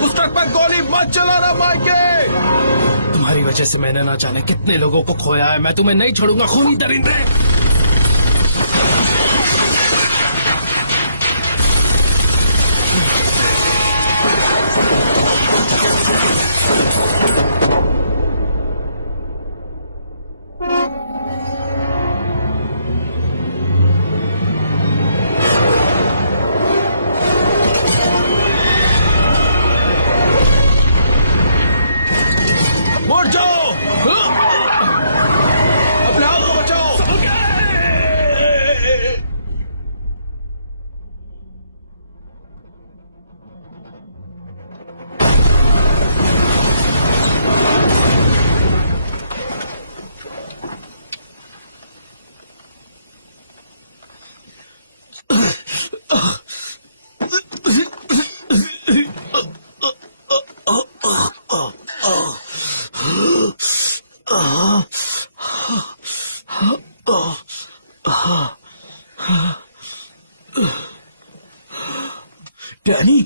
उस ट्रक पर गोली मत चलाना माइकी। तुम्हारी वजह से मैंने ना जाने कितने लोगों को खोया है। मैं तुम्हें नहीं छोड़ूंगा खूनी दरिंदे। मुड़ जाओ, अपने आप को बचाओ। डैनी,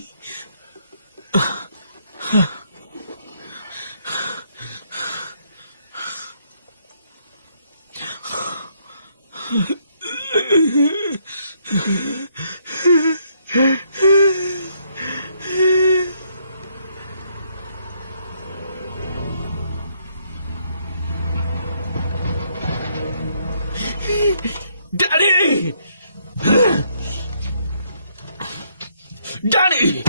डैनी, डैनी,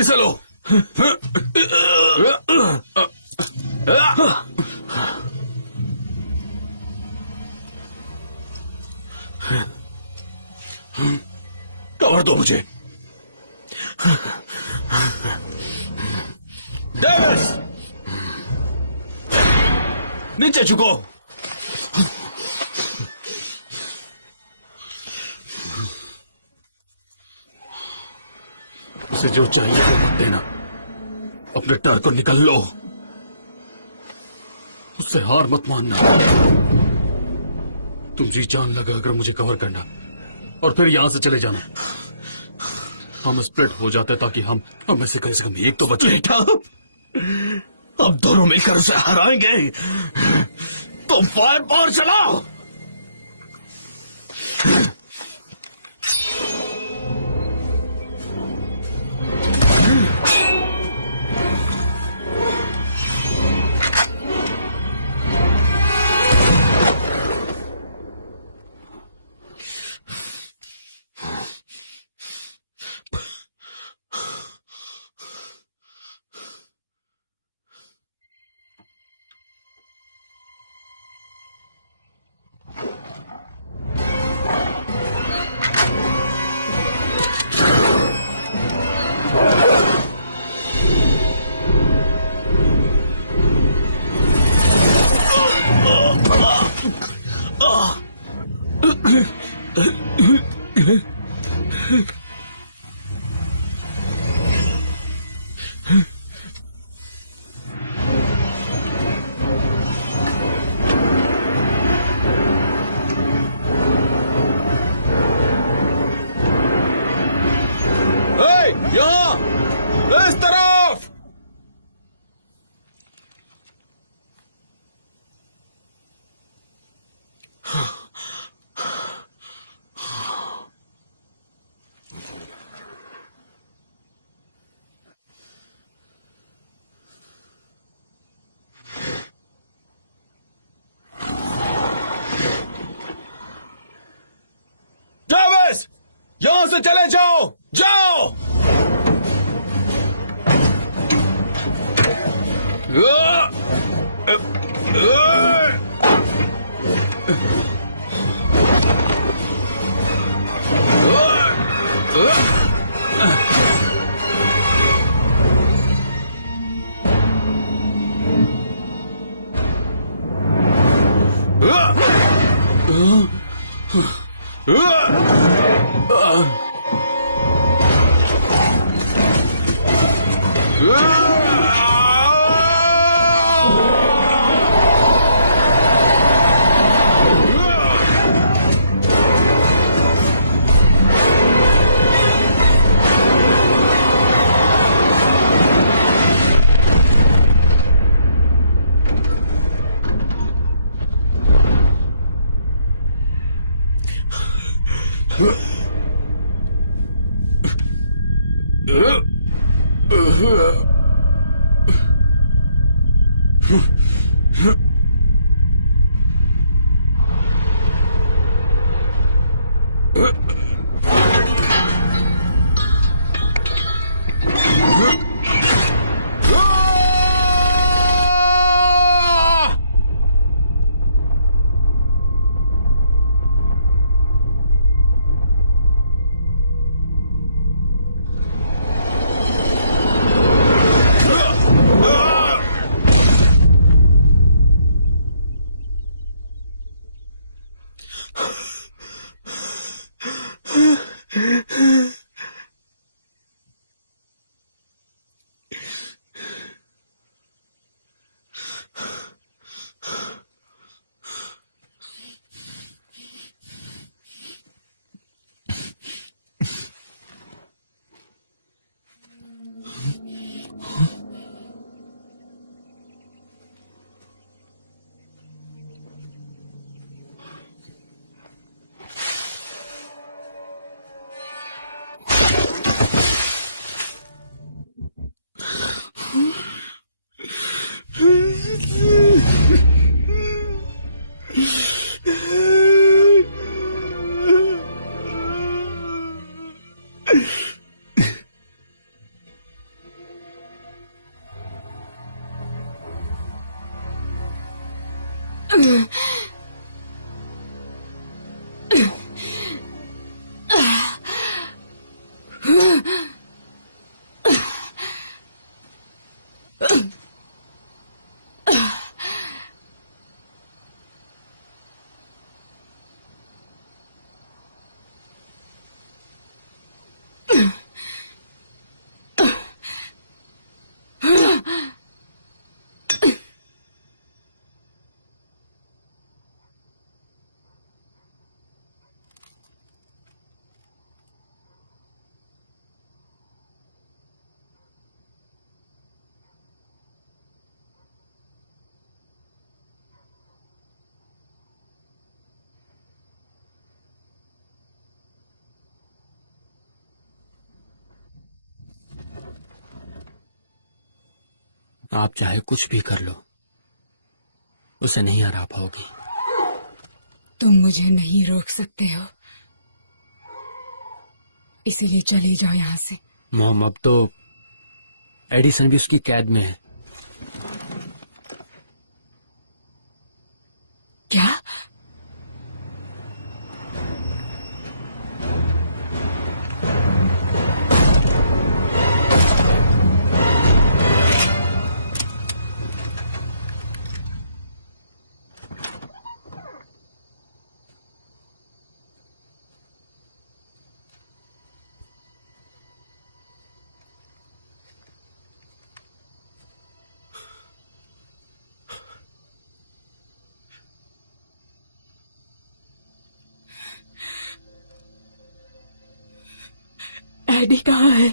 इसे लो। कवर दो मुझे। डेविस, नीचे झुको। उसे जो चाहिए वो मत देना, अपने डर को निकल लो, उससे हार मत मानना। तुम जी जान लगा अगर मुझे कवर करना और फिर यहां से चले जाना। हम स्प्लिट हो जाते ताकि हम में से कम एक तो बचे। अब दोनों मिलकर उसे हराएंगे। तुम फायर पावर चलाओ। से चले जाओ, जाओ। आप चाहे कुछ भी कर लो, उसे नहीं हरा पाओगी। तुम मुझे नहीं रोक सकते हो, इसीलिए चले जाओ यहां से। मॉम, अब तो एडिसन भी उसकी कैद में है। क्या? एडी कहाँ है?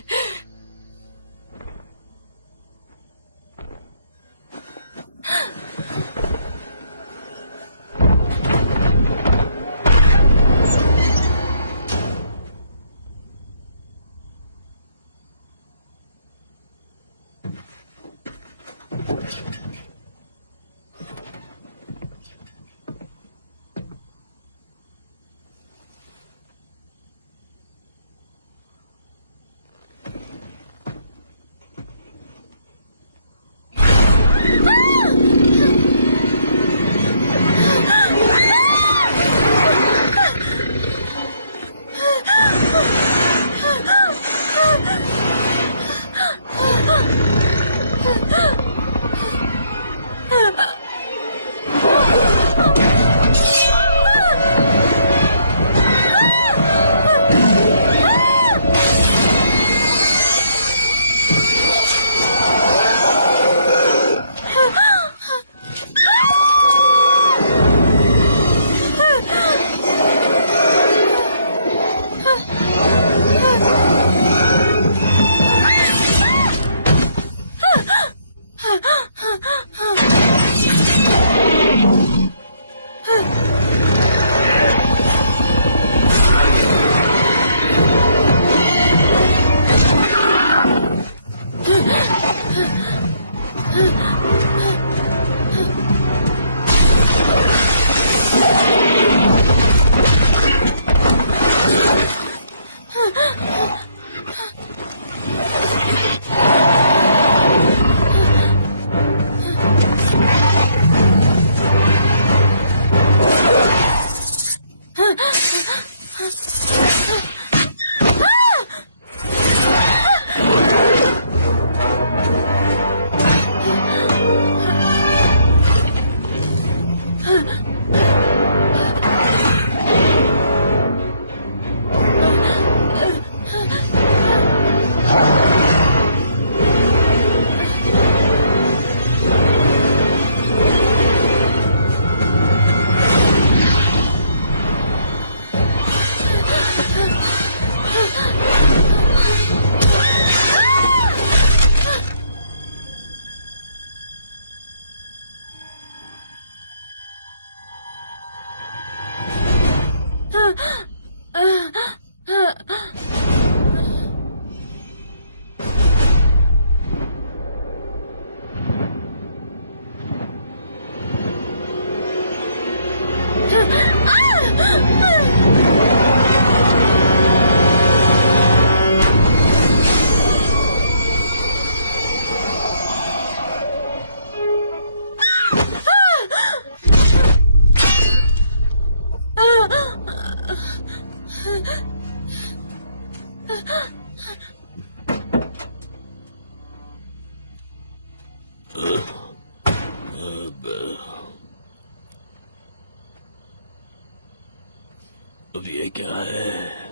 अब ये क्या है?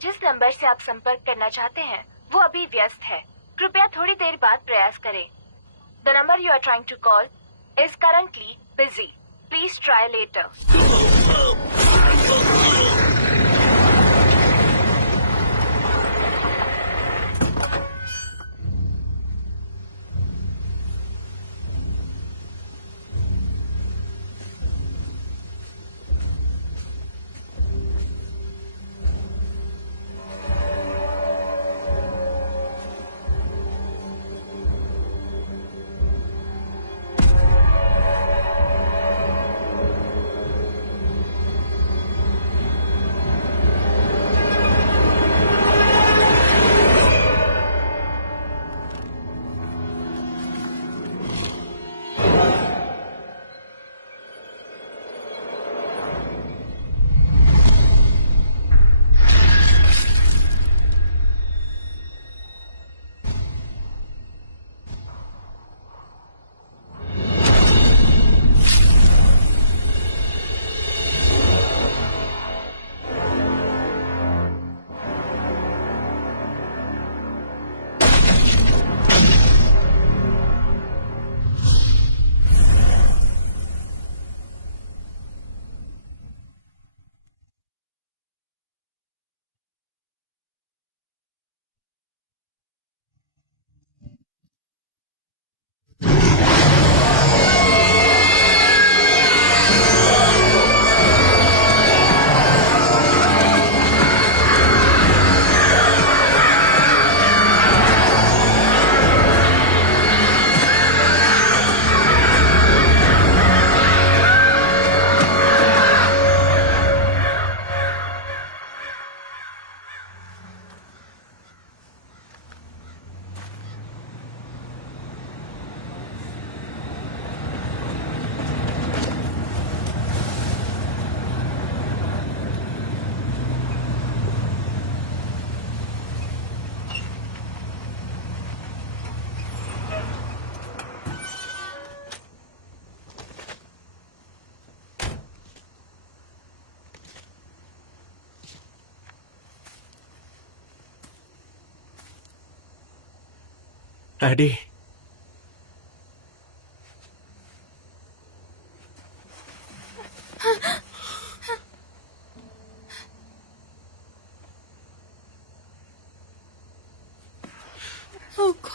जिस नंबर से आप संपर्क करना चाहते हैं वो अभी व्यस्त है। कृपया थोड़ी देर बाद प्रयास करें। The number you are trying to call is currently busy. Please try later. Daddy, Oh God.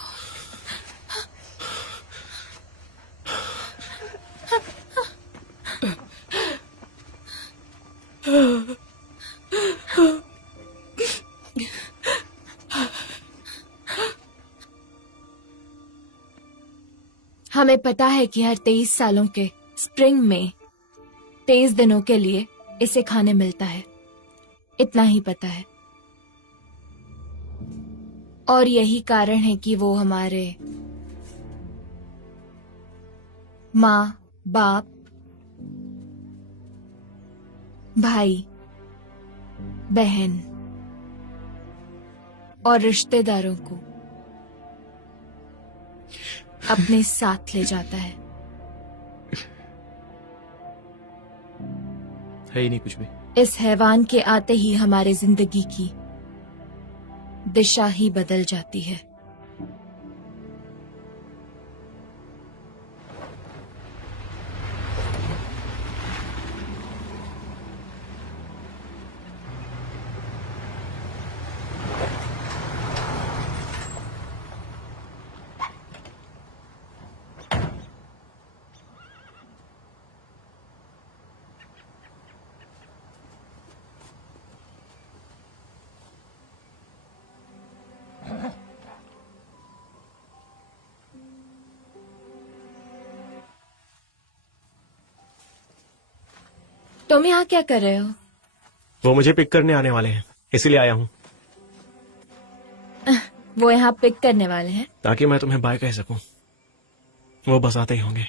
हमें पता है कि हर 23 सालों के स्प्रिंग में 23 दिनों के लिए इसे खाने मिलता है, इतना ही पता है। और यही कारण है कि वो हमारे माँ, बाप, भाई, बहन और रिश्तेदारों को अपने साथ ले जाता है। है ही नहीं कुछ भी। इस हैवान के आते ही हमारी जिंदगी की दिशा ही बदल जाती है। तुम यहाँ क्या कर रहे हो? वो मुझे पिक करने आने वाले हैं, इसीलिए आया हूँ। वो यहाँ पिक करने वाले हैं? ताकि मैं तुम्हें बाय कह सकूं। वो बस आते ही होंगे।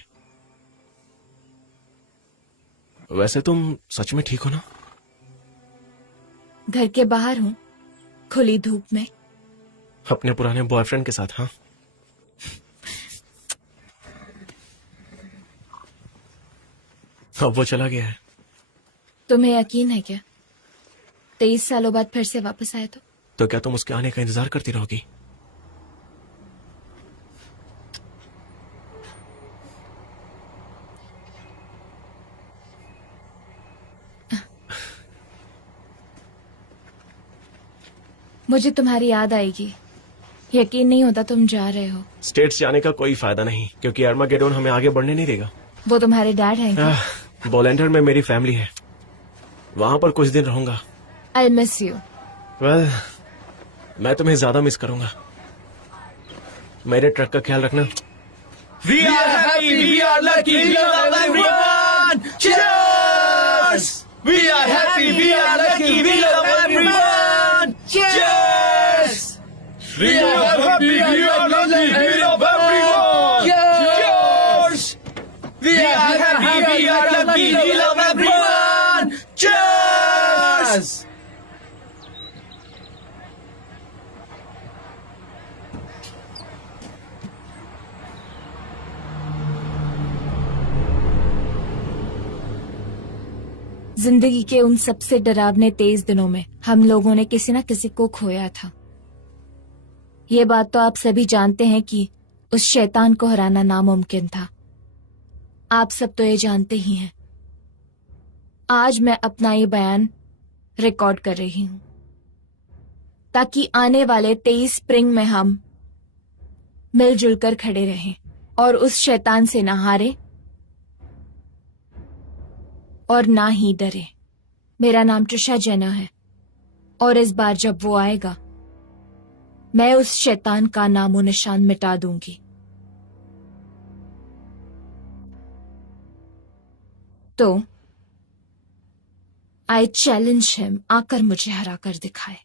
वैसे तुम सच में ठीक हो ना? घर के बाहर हूँ, खुली धूप में। अपने पुराने बॉयफ्रेंड के साथ? हाँ। अब वो चला गया है। तुम्हें यकीन है क्या 23 सालों बाद फिर से वापस आए तो क्या तुम उसके आने का इंतजार करती रहोगी? मुझे तुम्हारी याद आएगी। यकीन नहीं होता तुम जा रहे हो। स्टेट्स जाने का कोई फायदा नहीं, क्योंकि अर्मागेडोन हमें आगे बढ़ने नहीं देगा। वो तुम्हारे डैड हैं क्या? बोलेंडर में मेरी फैमिली है, वहां पर कुछ दिन रहूंगा। I'll miss you. वेल, मैं तुम्हें ज्यादा मिस करूंगा। मेरे ट्रक का ख्याल रखना। We are happy, we are lucky, we love everyone. Cheers! We are happy, we are lucky, we love everyone. Cheers! We are happy, we are lucky, we love everyone. Cheers! We are happy, we are lucky, we love everyone. Cheers! जिंदगी के उन सबसे डरावने 23 दिनों में हम लोगों ने किसी न किसी को खोया था। ये बात तो आप सभी जानते हैं कि उस शैतान को हराना नामुमकिन था। आप सब तो ये जानते ही हैं। आज मैं अपना ये बयान रिकॉर्ड कर रही हूं ताकि आने वाले 23 स्प्रिंग में हम मिलजुल कर खड़े रहें और उस शैतान से ना हारे और ना ही डरे। मेरा नाम ट्रिशा जेना है और इस बार जब वो आएगा मैं उस शैतान का नामो निशान मिटा दूंगी। तो आई चैलेंज हिम, आकर मुझे हरा कर दिखाए।